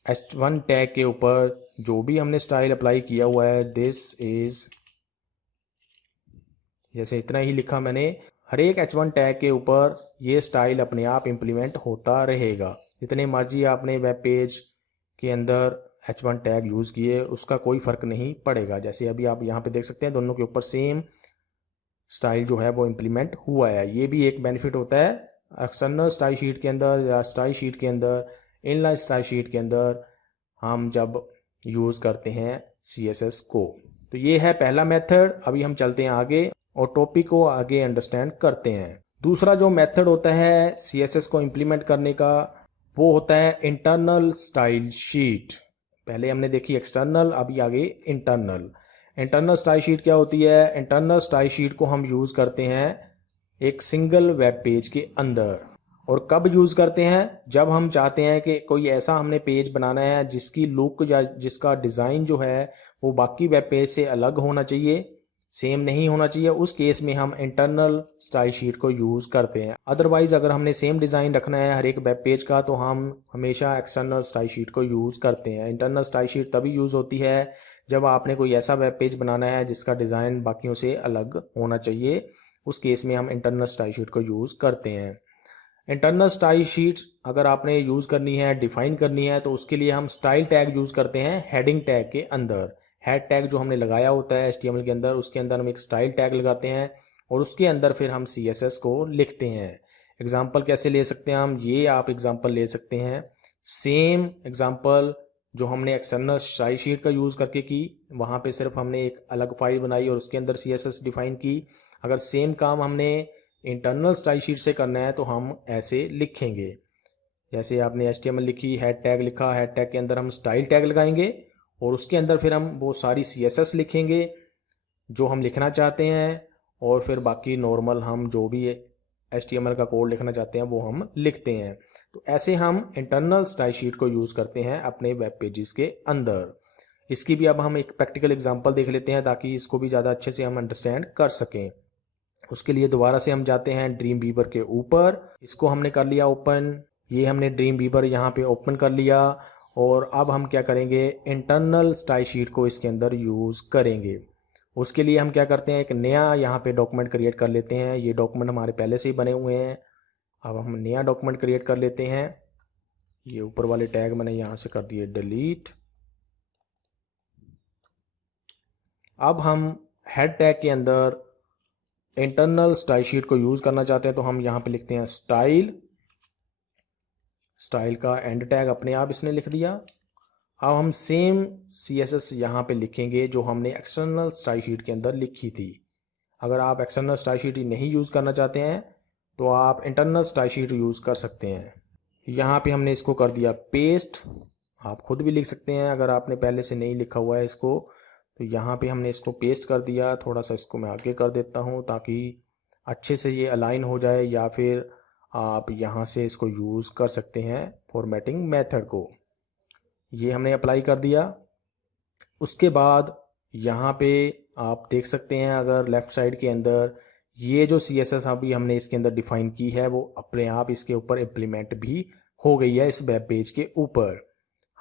H1 टैग के ऊपर जो भी हमने स्टाइल अप्लाई किया हुआ है, दिस इज, जैसे इतना ही लिखा मैंने, हर एक H1 टैग के ऊपर ये स्टाइल अपने आप इम्प्लीमेंट होता रहेगा। जितने मर्जी आपने वेब पेज के अंदर H1 टैग यूज़ किए, उसका कोई फ़र्क नहीं पड़ेगा। जैसे अभी आप यहाँ पे देख सकते हैं दोनों के ऊपर सेम स्टाइल जो है वो इम्प्लीमेंट हुआ है। ये भी एक बेनिफिट होता है एक्सटर्नल स्टाइल शीट के अंदर या स्टाइल शीट के अंदर, इनलाइन स्टाइल शीट के अंदर हम जब यूज़ करते हैं CSS को। तो ये है पहला मेथड। अभी हम चलते हैं आगे और टॉपिक को आगे अंडरस्टैंड करते हैं। दूसरा जो मेथड होता है CSS को इम्प्लीमेंट करने का, वो होता है इंटरनल स्टाइल शीट। पहले हमने देखी एक्सटर्नल, अभी आगे इंटरनल। इंटरनल स्टाइल शीट क्या होती है? इंटरनल स्टाइल शीट को हम यूज़ करते हैं एक सिंगल वेब पेज के अंदर। और कब यूज़ करते हैं? जब हम चाहते हैं कि कोई ऐसा हमने पेज बनाना है जिसकी लुक या जिसका डिज़ाइन जो है वो बाकी वेब पेज से अलग होना चाहिए, सेम नहीं होना चाहिए। उस केस में हम इंटरनल स्टाइल शीट को यूज़ करते हैं। अदरवाइज़ अगर हमने सेम डिज़ाइन रखना है हर एक वेब पेज का, तो हम हमेशा एक्सटर्नल स्टाइल शीट को यूज़ करते हैं। इंटरनल स्टाइल शीट तभी यूज़ होती है जब आपने कोई ऐसा वेब पेज बनाना है जिसका डिज़ाइन बाकियों से अलग होना चाहिए। उस केस में हम इंटरनल स्टाइल शीट को यूज़ करते हैं। इंटरनल स्टाइल शीट अगर आपने यूज़ करनी है, डिफ़ाइन करनी है, तो उसके लिए हम स्टाइल टैग यूज़ करते हैं हेडिंग टैग के अंदर। हेड टैग जो हमने लगाया होता है HTML के अंदर, उसके अंदर हम एक स्टाइल टैग लगाते हैं और उसके अंदर फिर हम CSS को लिखते हैं। एग्जाम्पल कैसे ले सकते हैं हम? ये आप एग्जाम्पल ले सकते हैं, सेम एग्जाम्पल जो हमने एक्सटर्नल स्टाइल शीट का यूज़ करके की, वहाँ पे सिर्फ हमने एक अलग फाइल बनाई और उसके अंदर CSS डिफ़ाइन की। अगर सेम काम हमने इंटरनल स्टाइल शीट से करना है तो हम ऐसे लिखेंगे, जैसे आपने HTML लिखी, हेड टैग लिखा, हेड टैग के अंदर हम स्टाइल टैग लगाएंगे और उसके अंदर फिर हम वो सारी CSS लिखेंगे जो हम लिखना चाहते हैं, और फिर बाकी नॉर्मल हम जो भी HTML का कोड लिखना चाहते हैं वो हम लिखते हैं। तो ऐसे हम इंटरनल स्टाइल शीट को यूज़ करते हैं अपने वेब पेजेस के अंदर। इसकी भी अब हम एक प्रैक्टिकल एग्जांपल देख लेते हैं ताकि इसको भी ज़्यादा अच्छे से हम अंडरस्टैंड कर सकें। उसके लिए दोबारा से हम जाते हैं ड्रीम वीवर के ऊपर, इसको हमने कर लिया ओपन। ये हमने ड्रीम वीवर यहाँ पे ओपन कर लिया और अब हम क्या करेंगे, इंटरनल स्टाइल शीट को इसके अंदर यूज़ करेंगे। उसके लिए हम क्या करते हैं, एक नया यहाँ पे डॉक्यूमेंट क्रिएट कर लेते हैं। ये डॉक्यूमेंट हमारे पहले से ही बने हुए हैं, अब हम नया डॉक्यूमेंट क्रिएट कर लेते हैं। ये ऊपर वाले टैग मैंने यहाँ से कर दिए डिलीट। अब हम हेड टैग के अंदर इंटरनल स्टाइल शीट को यूज़ करना चाहते हैं, तो हम यहाँ पे लिखते हैं स्टाइल। स्टाइल का एंड टैग अपने आप इसने लिख दिया। अब हम सेम CSS यहाँ पे लिखेंगे जो हमने एक्सटर्नल स्टाइल शीट के अंदर लिखी थी। अगर आप एक्सटर्नल स्टाइल शीट नहीं यूज़ करना चाहते हैं तो आप इंटरनल स्टाइल शीट यूज़ कर सकते हैं। यहाँ पे हमने इसको कर दिया पेस्ट। आप खुद भी लिख सकते हैं अगर आपने पहले से नहीं लिखा हुआ है इसको। तो यहाँ पे हमने इसको पेस्ट कर दिया। थोड़ा सा इसको मैं आगे कर देता हूँ ताकि अच्छे से ये अलाइन हो जाए, या फिर आप यहाँ से इसको यूज़ कर सकते हैं फॉर्मेटिंग मेथड को। ये हमने अप्लाई कर दिया। उसके बाद यहाँ पे आप देख सकते हैं अगर लेफ़्ट साइड के अंदर ये जो CSS अभी हमने इसके अंदर डिफ़ाइन की है वो अपने आप इसके ऊपर इम्प्लीमेंट भी हो गई है इस वेब पेज के ऊपर।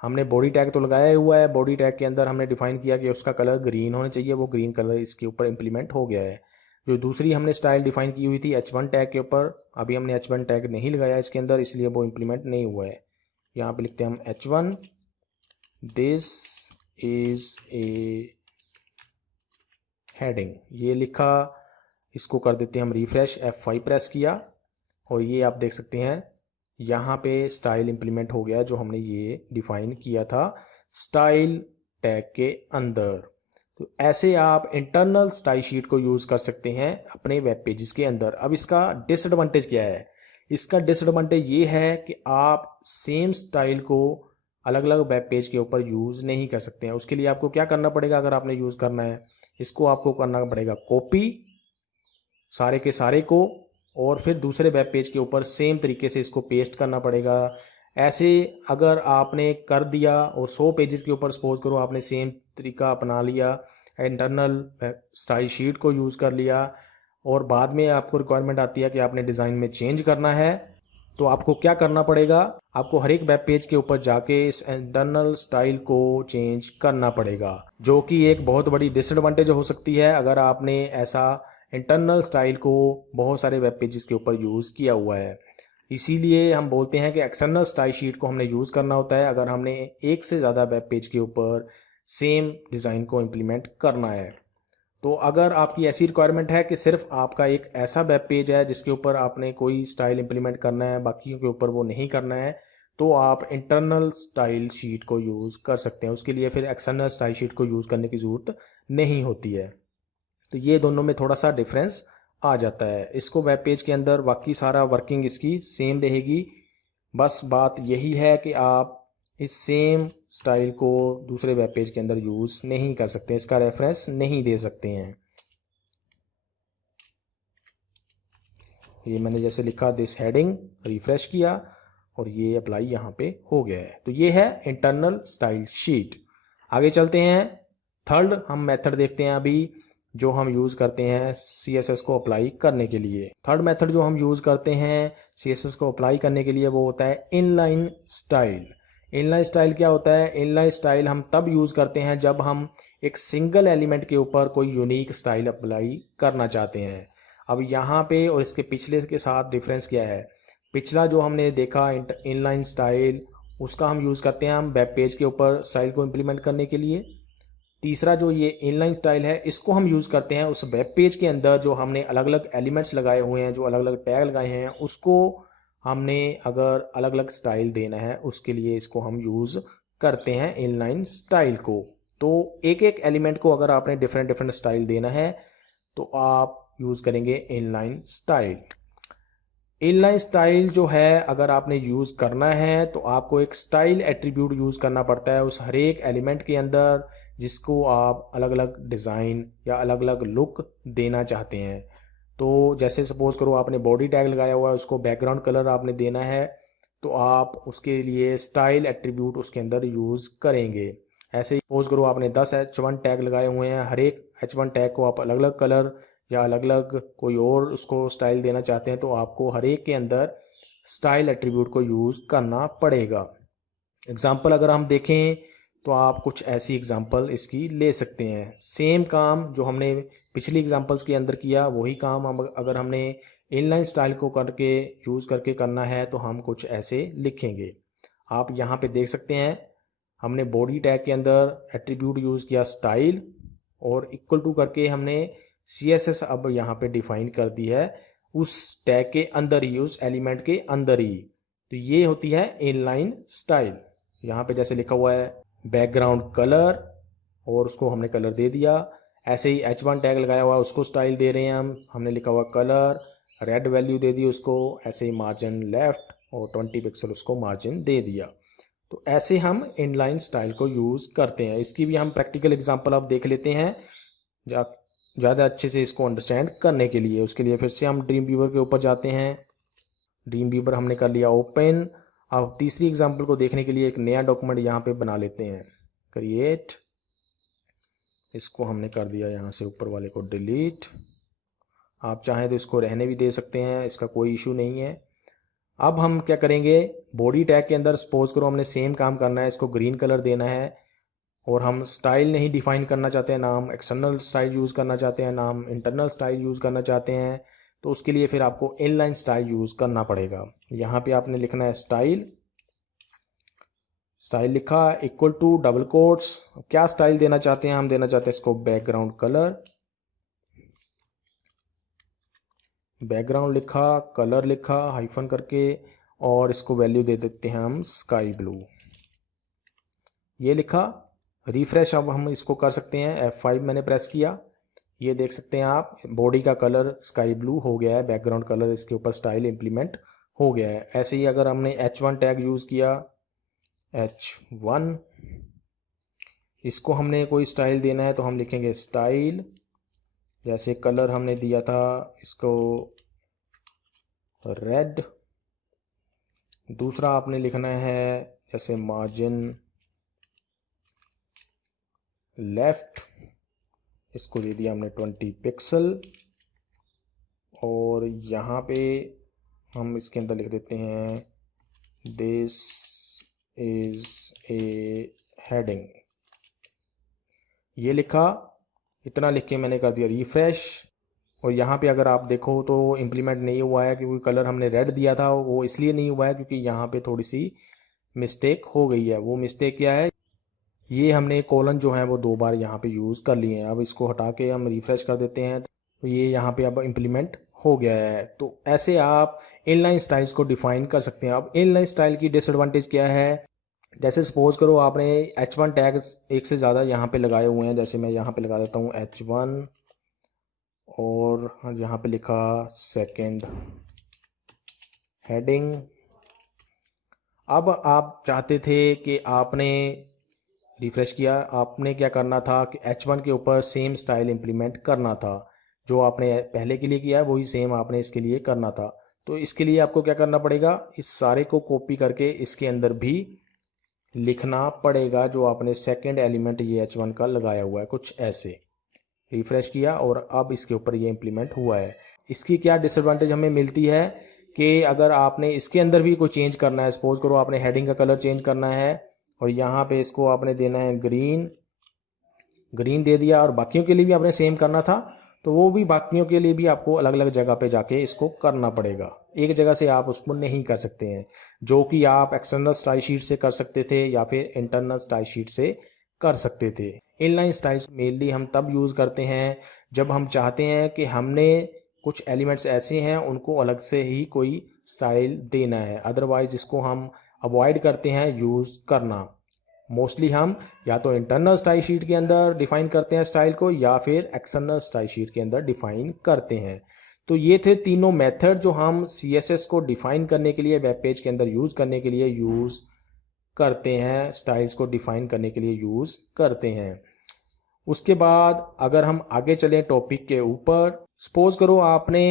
हमने बॉडी टैग तो लगाया हुआ है। बॉडी टैग के अंदर हमने डिफ़ाइन किया कि उसका कलर ग्रीन होना चाहिए, वो ग्रीन कलर इसके ऊपर इम्प्लीमेंट हो गया है। जो दूसरी हमने स्टाइल डिफ़ाइन की हुई थी H1 टैग के ऊपर, अभी हमने H1 टैग नहीं लगाया इसके अंदर, इसलिए वो इम्प्लीमेंट नहीं हुआ है। यहाँ पे लिखते हैं हम H1, this is a heading, ये लिखा। इसको कर देते हैं हम रिफ्रेश, F5 प्रेस किया और ये आप देख सकते हैं यहाँ पे स्टाइल इम्प्लीमेंट हो गया जो हमने ये डिफ़ाइन किया था स्टाइल टैग के अंदर। तो ऐसे आप इंटरनल स्टाइल शीट को यूज़ कर सकते हैं अपने वेब पेजेस के अंदर। अब इसका डिसएडवांटेज क्या है? इसका डिसएडवांटेज ये है कि आप सेम स्टाइल को अलग अलग वेब पेज के ऊपर यूज़ नहीं कर सकते हैं। उसके लिए आपको क्या करना पड़ेगा? अगर आपने यूज़ करना है इसको, आपको करना पड़ेगा कॉपी सारे के सारे को, और फिर दूसरे वेब पेज के ऊपर सेम तरीके से इसको पेस्ट करना पड़ेगा। ऐसे अगर आपने कर दिया और 100 पेजेस के ऊपर सपोज करो आपने सेम तरीका अपना लिया, इंटरनल स्टाइल शीट को यूज़ कर लिया, और बाद में आपको रिक्वायरमेंट आती है कि आपने डिज़ाइन में चेंज करना है, तो आपको क्या करना पड़ेगा? आपको हर एक वेब पेज के ऊपर जाके इस इंटरनल स्टाइल को चेंज करना पड़ेगा, जो कि एक बहुत बड़ी डिसएडवांटेज हो सकती है अगर आपने ऐसा इंटरनल स्टाइल को बहुत सारे वेब पेजेस के ऊपर यूज़ किया हुआ है। इसीलिए हम बोलते हैं कि एक्सटर्नल स्टाइल शीट को हमने यूज़ करना होता है अगर हमने एक से ज़्यादा वेब पेज के ऊपर सेम डिज़ाइन को इम्प्लीमेंट करना है। तो अगर आपकी ऐसी रिक्वायरमेंट है कि सिर्फ आपका एक ऐसा वेब पेज है जिसके ऊपर आपने कोई स्टाइल इम्प्लीमेंट करना है, बाकियों के ऊपर वो नहीं करना है, तो आप इंटरनल स्टाइल शीट को यूज़ कर सकते हैं। उसके लिए फिर एक्सटर्नल स्टाइल शीट को यूज़ करने की ज़रूरत नहीं होती है। तो ये दोनों में थोड़ा सा डिफरेंस आ जाता है। इसको वेब पेज के अंदर बाकी सारा वर्किंग इसकी सेम रहेगी। बस बात यही है कि आप इस सेम स्टाइल को दूसरे वेब पेज के अंदर यूज़ नहीं कर सकते, इसका रेफरेंस नहीं दे सकते हैं। ये मैंने जैसे लिखा दिस हेडिंग, रिफ्रेश किया और ये अप्लाई यहाँ पे हो गया है। तो ये है इंटरनल स्टाइल शीट। आगे चलते हैं, थर्ड हम मेथड देखते हैं अभी जो हम यूज़ करते हैं CSS को अप्लाई करने के लिए। थर्ड मेथड जो हम यूज़ करते हैं CSS को अप्लाई करने के लिए वो होता है इनलाइन स्टाइल। इनलाइन स्टाइल क्या होता है? इनलाइन स्टाइल हम तब यूज़ करते हैं जब हम एक सिंगल एलिमेंट के ऊपर कोई यूनिक स्टाइल अप्लाई करना चाहते हैं। अब यहाँ पे और इसके पिछले के साथ डिफरेंस क्या है? पिछला जो हमने देखा इनलाइन स्टाइल, उसका हम यूज़ करते हैं हम वेब पेज के ऊपर स्टाइल को इम्प्लीमेंट करने के लिए। तीसरा जो ये इनलाइन स्टाइल है इसको हम यूज़ करते हैं उस वेब पेज के अंदर जो हमने अलग अलग एलिमेंट्स लगाए हुए हैं, जो अलग अलग टैग लगाए हैं, उसको हमने अगर अलग अलग स्टाइल देना है उसके लिए इसको हम यूज़ करते हैं इनलाइन स्टाइल को। तो एक एक एलिमेंट को अगर आपने डिफरेंट डिफरेंट स्टाइल देना है तो आप यूज़ करेंगे इनलाइन स्टाइल। इनलाइन स्टाइल जो है अगर आपने यूज़ करना है तो आपको एक स्टाइल एट्रीब्यूट यूज़ करना पड़ता है उस हर एक एलिमेंट के अंदर जिसको आप अलग अलग डिज़ाइन या अलग अलग लुक देना चाहते हैं। तो जैसे सपोज़ करो आपने बॉडी टैग लगाया हुआ है, उसको बैकग्राउंड कलर आपने देना है, तो आप उसके लिए स्टाइल एट्रीब्यूट उसके अंदर यूज़ करेंगे। ऐसे ही सपोज़ करो आपने 10 H1 टैग लगाए हुए हैं, हर एक H1 टैग को आप अलग अलग कलर या अलग अलग कोई और उसको स्टाइल देना चाहते हैं, तो आपको हर एक के अंदर स्टाइल एट्रीब्यूट को यूज़ करना पड़ेगा। एग्ज़ाम्पल अगर हम देखें तो आप कुछ ऐसी एग्ज़ाम्पल इसकी ले सकते हैं। सेम काम जो हमने पिछली एग्ज़ाम्पल्स के अंदर किया वही काम हम अगर हमने इनलाइन स्टाइल को करके यूज़ करके करना है तो हम कुछ ऐसे लिखेंगे। आप यहाँ पे देख सकते हैं हमने बॉडी टैग के अंदर एट्रीब्यूट यूज़ किया स्टाइल, और इक्वल टू करके हमने CSS अब यहाँ पे डिफाइन कर दी है उस टैग के अंदर ही, उस एलिमेंट के अंदर ही। तो ये होती है इनलाइन स्टाइल। यहाँ पे जैसे लिखा हुआ है बैकग्राउंड कलर, और उसको हमने कलर दे दिया। ऐसे ही H1 टैग लगाया हुआ है, उसको स्टाइल दे रहे हैं हमने लिखा हुआ कलर, रेड वैल्यू दे दी उसको, ऐसे ही मार्जिन लेफ्ट और 20 पिक्सल उसको मार्जिन दे दिया। तो ऐसे हम इनलाइन स्टाइल को यूज़ करते हैं। इसकी भी हम प्रैक्टिकल एग्जांपल अब देख लेते हैं ज़्यादा अच्छे से इसको अंडरस्टैंड करने के लिए। उसके लिए फिर से हम ड्रीम व्यूवर के ऊपर जाते हैं। ड्रीम व्यूवर हमने कर लिया ओपन। अब तीसरी एग्जांपल को देखने के लिए एक नया डॉक्यूमेंट यहाँ पे बना लेते हैं, क्रिएट। इसको हमने कर दिया यहाँ से ऊपर वाले को डिलीट। आप चाहें तो इसको रहने भी दे सकते हैं, इसका कोई इशू नहीं है। अब हम क्या करेंगे, बॉडी टैग के अंदर सपोज करो हमने सेम काम करना है, इसको ग्रीन कलर देना है, और हम स्टाइल नहीं डिफाइन करना चाहते हैं, नाम एक्सटर्नल स्टाइल यूज़ करना चाहते हैं, नाम इंटरनल स्टाइल यूज़ करना चाहते हैं। तो उसके लिए फिर आपको इनलाइन स्टाइल यूज़ करना पड़ेगा। यहाँ पे आपने लिखना है स्टाइल, स्टाइल लिखा इक्वल टू डबल कोट्स। क्या स्टाइल देना चाहते हैं, हम देना चाहते हैं इसको बैकग्राउंड कलर, बैकग्राउंड लिखा, कलर लिखा हाइफन करके, और इसको वैल्यू दे देते हैं हम स्काई ब्लू। ये लिखा, रिफ्रेश अब हम इसको कर सकते हैं, F5 मैंने प्रेस किया, ये देख सकते हैं आप बॉडी का कलर स्काई ब्लू हो गया है, बैकग्राउंड कलर इसके ऊपर स्टाइल इंप्लीमेंट हो गया है। ऐसे ही अगर हमने H1 टैग यूज़ किया, H1, इसको हमने कोई स्टाइल देना है तो हम लिखेंगे स्टाइल, जैसे कलर हमने दिया था इसको रेड। दूसरा आपने लिखना है जैसे मार्जिन लेफ्ट, इसको दे दिया हमने 20 पिक्सल, और यहाँ पे हम इसके अंदर लिख देते हैं दिस इज ए हेडिंग। ये लिखा, इतना लिख के मैंने कर दिया रिफ्रेश। और यहाँ पे अगर आप देखो तो इम्प्लीमेंट नहीं हुआ है, क्योंकि कलर हमने रेड दिया था, वो इसलिए नहीं हुआ है क्योंकि यहाँ पे थोड़ी सी मिस्टेक हो गई है। वो मिस्टेक क्या है, ये हमने कॉलन जो है वो 2 बार यहाँ पे यूज़ कर लिए हैं। अब इसको हटा के हम रिफ्रेश कर देते हैं तो ये यहाँ पे अब इम्प्लीमेंट हो गया है। तो ऐसे आप इनलाइन स्टाइल्स को डिफाइन कर सकते हैं। अब इनलाइन स्टाइल की डिसएडवांटेज क्या है, जैसे सपोज करो आपने H1 टैग एक से ज़्यादा यहाँ पे लगाए हुए हैं, जैसे मैं यहाँ पे लगा देता हूँ H1, और यहाँ पे लिखा सेकंड हेडिंग। अब आप चाहते थे कि आपने रिफ्रेश किया, आपने क्या करना था कि H1 के ऊपर सेम स्टाइल इंप्लीमेंट करना था, जो आपने पहले के लिए किया है वही सेम आपने इसके लिए करना था। तो इसके लिए आपको क्या करना पड़ेगा, इस सारे को कॉपी करके इसके अंदर भी लिखना पड़ेगा, जो आपने सेकंड एलिमेंट ये H1 का लगाया हुआ है, कुछ ऐसे। रिफ्रेश किया और अब इसके ऊपर ये इम्प्लीमेंट हुआ है। इसकी क्या डिसएडवांटेज हमें मिलती है कि अगर आपने इसके अंदर भी कोई चेंज करना है, सपोज करो आपने हेडिंग का कलर चेंज करना है और यहाँ पे इसको आपने देना है ग्रीन, ग्रीन दे दिया, और बाकियों के लिए भी आपने सेम करना था, तो वो भी बाकियों के लिए भी आपको अलग अलग जगह पे जाके इसको करना पड़ेगा। एक जगह से आप उसको नहीं कर सकते हैं, जो कि आप एक्सटर्नल स्टाइल शीट से कर सकते थे या फिर इंटरनल स्टाइल शीट से कर सकते थे। इनलाइन स्टाइल्स मेनली हम तब यूज़ करते हैं जब हम चाहते हैं कि हमने कुछ एलिमेंट्स ऐसे हैं उनको अलग से ही कोई स्टाइल देना है, अदरवाइज इसको हम अवॉइड करते हैं यूज़ करना। मोस्टली हम या तो इंटरनल स्टाइल शीट के अंदर डिफाइन करते हैं स्टाइल को, या फिर एक्सटर्नल स्टाइल शीट के अंदर डिफाइन करते हैं। तो ये थे तीनों मेथड जो हम CSS को डिफाइन करने के लिए, वेब पेज के अंदर यूज़ करने के लिए यूज़ करते हैं, स्टाइल्स को डिफाइन करने के लिए यूज़ करते हैं। उसके बाद अगर हम आगे चलें टॉपिक के ऊपर, सपोज करो आपने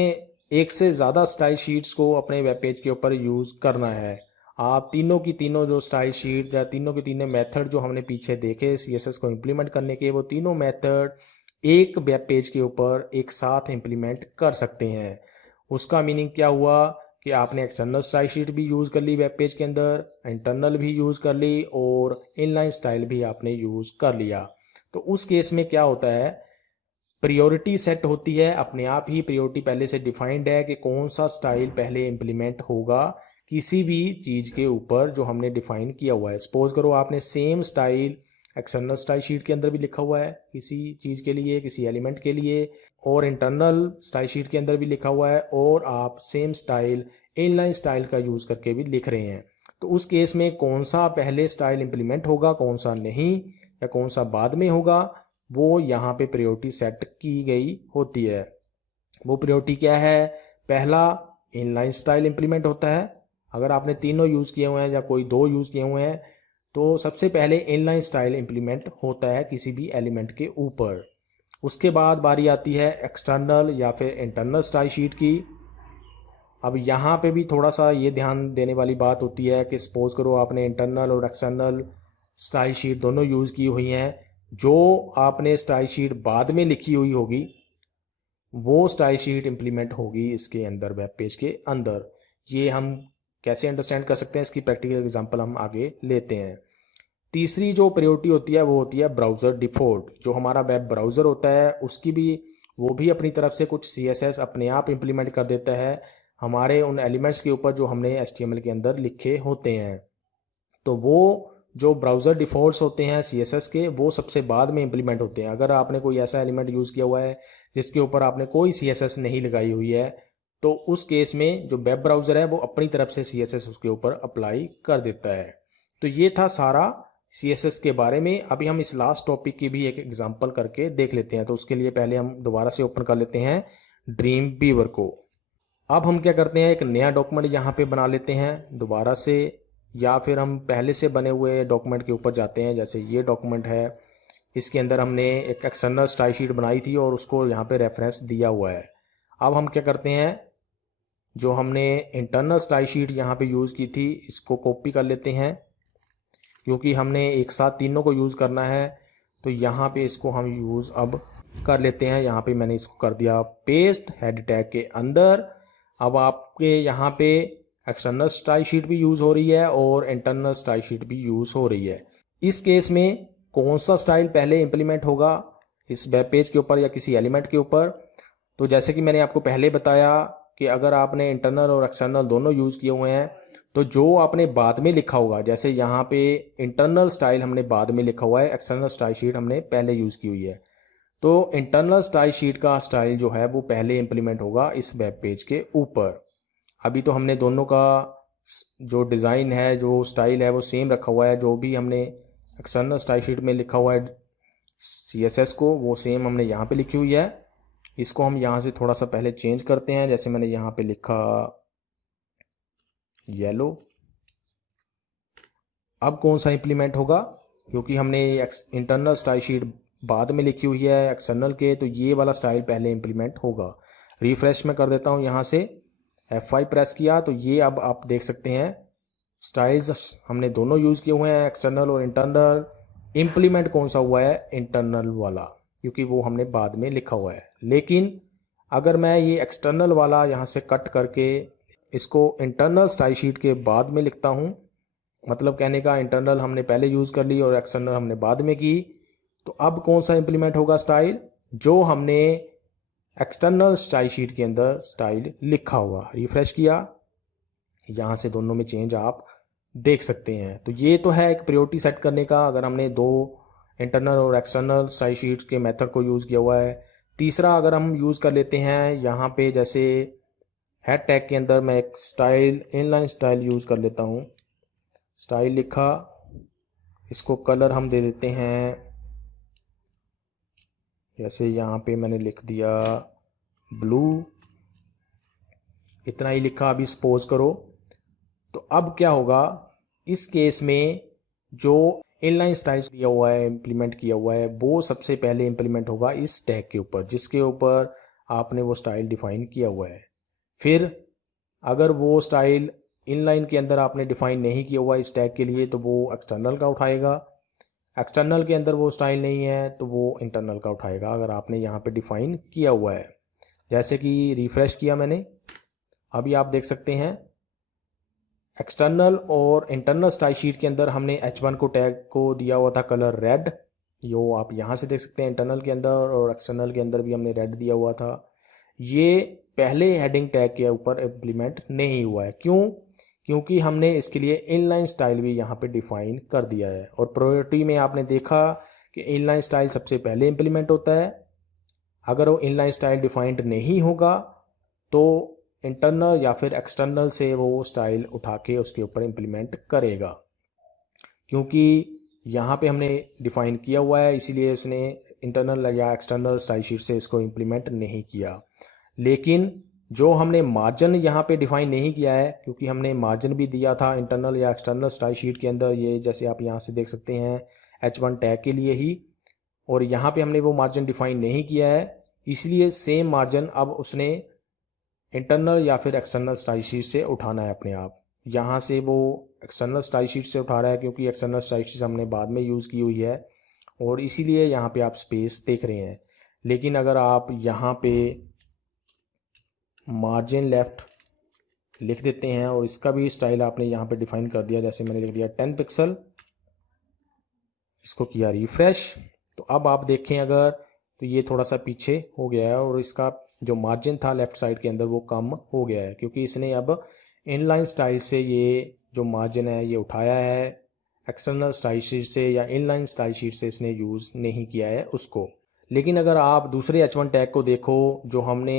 एक से ज़्यादा स्टाइल शीट्स को अपने वेब पेज के ऊपर यूज़ करना है। आप तीनों की तीनों जो स्टाइल शीट या तीनों के तीनों मेथड जो हमने पीछे देखे CSS को इम्प्लीमेंट करने के, वो तीनों मेथड एक वेब पेज के ऊपर एक साथ इम्प्लीमेंट कर सकते हैं। उसका मीनिंग क्या हुआ कि आपने एक्सटर्नल स्टाइल शीट भी यूज़ कर ली वेब पेज के अंदर, इंटरनल भी यूज़ कर ली, और इनलाइन स्टाइल भी आपने यूज़ कर लिया। तो उस केस में क्या होता है, प्रायोरिटी सेट होती है, अपने आप ही प्रायोरिटी पहले से डिफाइंड है कि कौन सा स्टाइल पहले इम्प्लीमेंट होगा, किसी भी चीज़ के ऊपर जो हमने डिफाइन किया हुआ है। सपोज करो आपने same style external style sheet के अंदर भी लिखा हुआ है किसी चीज़ के लिए, किसी एलिमेंट के लिए, और इंटरनल स्टाइल शीट के अंदर भी लिखा हुआ है, और आप सेम स्टाइल इनलाइन स्टाइल का यूज़ करके भी लिख रहे हैं। तो उस केस में कौन सा पहले स्टाइल इंप्लीमेंट होगा, कौन सा नहीं, या कौन सा बाद में होगा, वो यहाँ पे प्रायोरिटी सेट की गई होती है। वो प्रायोरिटी क्या है? पहला इनलाइन स्टाइल इंप्लीमेंट होता है। अगर आपने तीनों यूज़ किए हुए हैं या कोई दो यूज़ किए हुए हैं तो सबसे पहले इनलाइन स्टाइल इंप्लीमेंट होता है किसी भी एलिमेंट के ऊपर। उसके बाद बारी आती है एक्सटर्नल या फिर इंटरनल स्टाइल शीट की। अब यहाँ पे भी थोड़ा सा ये ध्यान देने वाली बात होती है कि सपोज करो आपने इंटरनल और एक्सटर्नल स्टाइल शीट दोनों यूज़ की हुई हैं। जो आपने स्टाइल शीट बाद में लिखी हुई होगी वो स्टाइल शीट इंप्लीमेंट होगी इसके अंदर, वेब पेज के अंदर। ये हम कैसे अंडरस्टैंड कर सकते हैं, इसकी प्रैक्टिकल एग्जांपल हम आगे लेते हैं। तीसरी जो प्रायोरिटी होती है वो होती है ब्राउज़र डिफ़ॉल्ट। जो हमारा वेब ब्राउज़र होता है उसकी भी वो भी अपनी तरफ से कुछ CSS अपने आप इंप्लीमेंट कर देता है हमारे उन एलिमेंट्स के ऊपर जो हमने HTML के अंदर लिखे होते हैं। तो वो जो ब्राउज़र डिफ़ॉल्ट्स होते हैं CSS के, वो सबसे बाद में इंप्लीमेंट होते हैं। अगर आपने कोई ऐसा एलिमेंट यूज़ किया हुआ है जिसके ऊपर आपने कोई CSS नहीं लगाई हुई है तो उस केस में जो वेब ब्राउज़र है वो अपनी तरफ से CSS उसके ऊपर अप्लाई कर देता है। तो ये था सारा CSS के बारे में। अभी हम इस लास्ट टॉपिक की भी एक एग्जांपल करके देख लेते हैं। तो उसके लिए पहले हम दोबारा से ओपन कर लेते हैं ड्रीम वीवर को। अब हम क्या करते हैं, एक नया डॉक्यूमेंट यहाँ पे बना लेते हैं दोबारा से, या फिर हम पहले से बने हुए डॉक्यूमेंट के ऊपर जाते हैं। जैसे ये डॉक्यूमेंट है, इसके अंदर हमने एक एक्सटर्नल स्टाइल शीट बनाई थी और उसको यहाँ पे रेफरेंस दिया हुआ है। अब हम क्या करते हैं, जो हमने इंटरनल स्टाइल शीट यहाँ पे यूज़ की थी इसको कॉपी कर लेते हैं, क्योंकि हमने एक साथ तीनों को यूज़ करना है। तो यहाँ पे इसको हम यूज़ अब कर लेते हैं। यहाँ पे मैंने इसको कर दिया पेस्ट हेड टैग के अंदर। अब आपके यहाँ पे एक्सटर्नल स्टाइल शीट भी यूज़ हो रही है और इंटरनल स्टाइल शीट भी यूज़ हो रही है। इस केस में कौन सा स्टाइल पहले इंप्लीमेंट होगा इस वेब पेज के ऊपर या किसी एलिमेंट के ऊपर? तो जैसे कि मैंने आपको पहले बताया कि अगर आपने इंटरनल और एक्सटर्नल दोनों यूज़ किए हुए हैं तो जो आपने बाद में लिखा होगा, जैसे यहाँ पे इंटरनल स्टाइल हमने बाद में लिखा हुआ है, एक्सटर्नल स्टाइल शीट हमने पहले यूज़ की हुई है, तो इंटरनल स्टाइल शीट का स्टाइल जो है वो पहले इंप्लीमेंट होगा इस वेब पेज के ऊपर। अभी तो हमने दोनों का जो डिज़ाइन है, जो स्टाइल है वो सेम रखा हुआ है। जो भी हमने एक्सटर्नल स्टाइल शीट में लिखा हुआ है CSS को, वो सेम हमने यहाँ पे लिखी हुई है। इसको हम यहाँ से थोड़ा सा पहले चेंज करते हैं। जैसे मैंने यहाँ पे लिखा येलो। अब कौन सा इंप्लीमेंट होगा, क्योंकि हमने इंटरनल स्टाइल शीट बाद में लिखी हुई है एक्सटर्नल के, तो ये वाला स्टाइल पहले इंप्लीमेंट होगा। रिफ्रेश में कर देता हूँ, यहाँ से F5 प्रेस किया तो ये अब आप देख सकते हैं स्टाइल्स हमने दोनों यूज़ किए हुए हैं, एक्सटर्नल और इंटरनल। इंप्लीमेंट कौन सा हुआ है? इंटरनल वाला, क्योंकि वो हमने बाद में लिखा हुआ है। लेकिन अगर मैं ये एक्सटर्नल वाला यहाँ से कट करके इसको इंटरनल स्टाइल शीट के बाद में लिखता हूँ, मतलब कहने का इंटरनल हमने पहले यूज़ कर ली और एक्सटर्नल हमने बाद में की, तो अब कौन सा इंप्लीमेंट होगा स्टाइल? जो हमने एक्सटर्नल स्टाइल शीट के अंदर स्टाइल लिखा हुआ। रिफ्रेश किया, यहाँ से दोनों में चेंज आप देख सकते हैं। तो ये तो है एक प्रायोरिटी सेट करने का, अगर हमने दो इंटरनल और एक्सटर्नल स्टाइल शीट के मेथड को यूज़ किया हुआ है। तीसरा अगर हम यूज़ कर लेते हैं यहाँ पे, जैसे हेड टैग के अंदर मैं एक स्टाइल इनलाइन स्टाइल यूज़ कर लेता हूँ। स्टाइल लिखा, इसको कलर हम दे देते हैं, जैसे यहाँ पे मैंने लिख दिया ब्लू, इतना ही लिखा। अभी सपोज करो, तो अब क्या होगा इस केस में, जो इनलाइन स्टाइल दिया हुआ है, इंप्लीमेंट किया हुआ है, वो सबसे पहले इंप्लीमेंट होगा इस टैग के ऊपर जिसके ऊपर आपने वो स्टाइल डिफाइन किया हुआ है। फिर अगर वो स्टाइल इनलाइन के अंदर आपने डिफाइन नहीं किया हुआ इस टैग के लिए, तो वो एक्सटर्नल का उठाएगा। एक्सटर्नल के अंदर वो स्टाइल नहीं है तो वो इंटरनल का उठाएगा, अगर आपने यहाँ पे डिफाइन किया हुआ है। जैसे कि रिफ्रेश किया मैंने, अभी आप देख सकते हैं एक्सटर्नल और इंटरनल स्टाइल शीट के अंदर हमने H1 को टैग को दिया हुआ था कलर रेड, यो आप यहाँ से देख सकते हैं इंटरनल के अंदर, और एक्सटर्नल के अंदर भी हमने रेड दिया हुआ था। ये पहले हेडिंग टैग के ऊपर इम्प्लीमेंट नहीं हुआ है। क्यों? क्योंकि हमने इसके लिए इनलाइन स्टाइल भी यहाँ पे डिफाइन कर दिया है। और प्रायोरिटी में आपने देखा कि इनलाइन स्टाइल सबसे पहले इम्प्लीमेंट होता है। अगर वो इनलाइन स्टाइल डिफाइंड नहीं होगा तो इंटरनल या फिर एक्सटर्नल से वो स्टाइल उठा के उसके ऊपर इम्प्लीमेंट करेगा। क्योंकि यहाँ पे हमने डिफाइन किया हुआ है, इसीलिए उसने इंटरनल या एक्सटर्नल स्टाइल शीट से इसको इम्प्लीमेंट नहीं किया। लेकिन जो हमने मार्जिन यहाँ पे डिफाइन नहीं किया है, क्योंकि हमने मार्जिन भी दिया था इंटरनल या एक्सटर्नल स्टाइल शीट के अंदर, ये जैसे आप यहाँ से देख सकते हैं H1 टैग के लिए ही, और यहाँ पे हमने वो मार्जिन डिफाइन नहीं किया है, इसलिए सेम मार्जिन अब उसने इंटरनल या फिर एक्सटर्नल स्टाइल शीट से उठाना है अपने आप। यहाँ से वो एक्सटर्नल स्टाइल शीट से उठा रहा है क्योंकि एक्सटर्नल स्टाइल शीट हमने बाद में यूज़ की हुई है, और इसीलिए यहाँ पे आप स्पेस देख रहे हैं। लेकिन अगर आप यहाँ पे मार्जिन लेफ्ट लिख देते हैं और इसका भी स्टाइल आपने यहाँ पे डिफाइन कर दिया, जैसे मैंने लिख दिया 10 पिक्सल, इसको किया रिफ्रेश, तो अब आप देखें अगर तो ये थोड़ा सा पीछे हो गया है और इसका जो मार्जिन था लेफ़्ट साइड के अंदर वो कम हो गया है, क्योंकि इसने अब इनलाइन स्टाइल से ये जो मार्जिन है ये उठाया है, एक्सटर्नल स्टाइल शीट से या इनलाइन स्टाइल शीट से इसने यूज़ नहीं किया है उसको। लेकिन अगर आप दूसरे H1 टैग को देखो जो हमने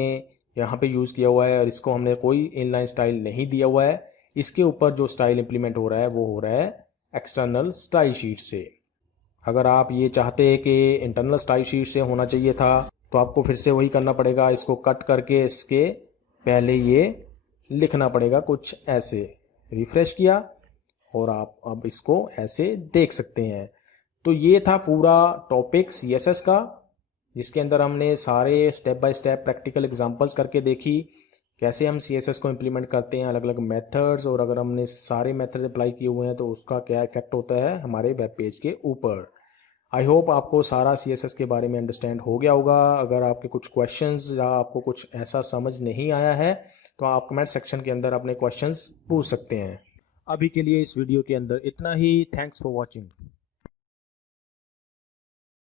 यहाँ पे यूज़ किया हुआ है और इसको हमने कोई इनलाइन स्टाइल नहीं दिया हुआ है, इसके ऊपर जो स्टाइल इम्प्लीमेंट हो रहा है वो हो रहा है एक्सटर्नल स्टाइल शीट से। अगर आप ये चाहते हैं कि इंटरनल स्टाइल शीट से होना चाहिए था तो आपको फिर से वही करना पड़ेगा, इसको कट करके इसके पहले ये लिखना पड़ेगा कुछ ऐसे। रिफ्रेश किया और आप अब इसको ऐसे देख सकते हैं। तो ये था पूरा टॉपिक CSS का, जिसके अंदर हमने सारे step by step practical examples करके देखी कैसे हम CSS को इम्प्लीमेंट करते हैं, अलग अलग मेथड्स, और अगर हमने सारे मेथड अप्लाई किए हुए हैं तो उसका क्या इफेक्ट होता है हमारे वेब पेज के ऊपर। आई होप आपको सारा CSS के बारे में अंडरस्टैंड हो गया होगा। अगर आपके कुछ क्वेश्चंस या आपको कुछ ऐसा समझ नहीं आया है तो आप कमेंट सेक्शन के अंदर अपने क्वेश्चंस पूछ सकते हैं। अभी के लिए इस वीडियो के अंदर इतना ही। Thanks for watching.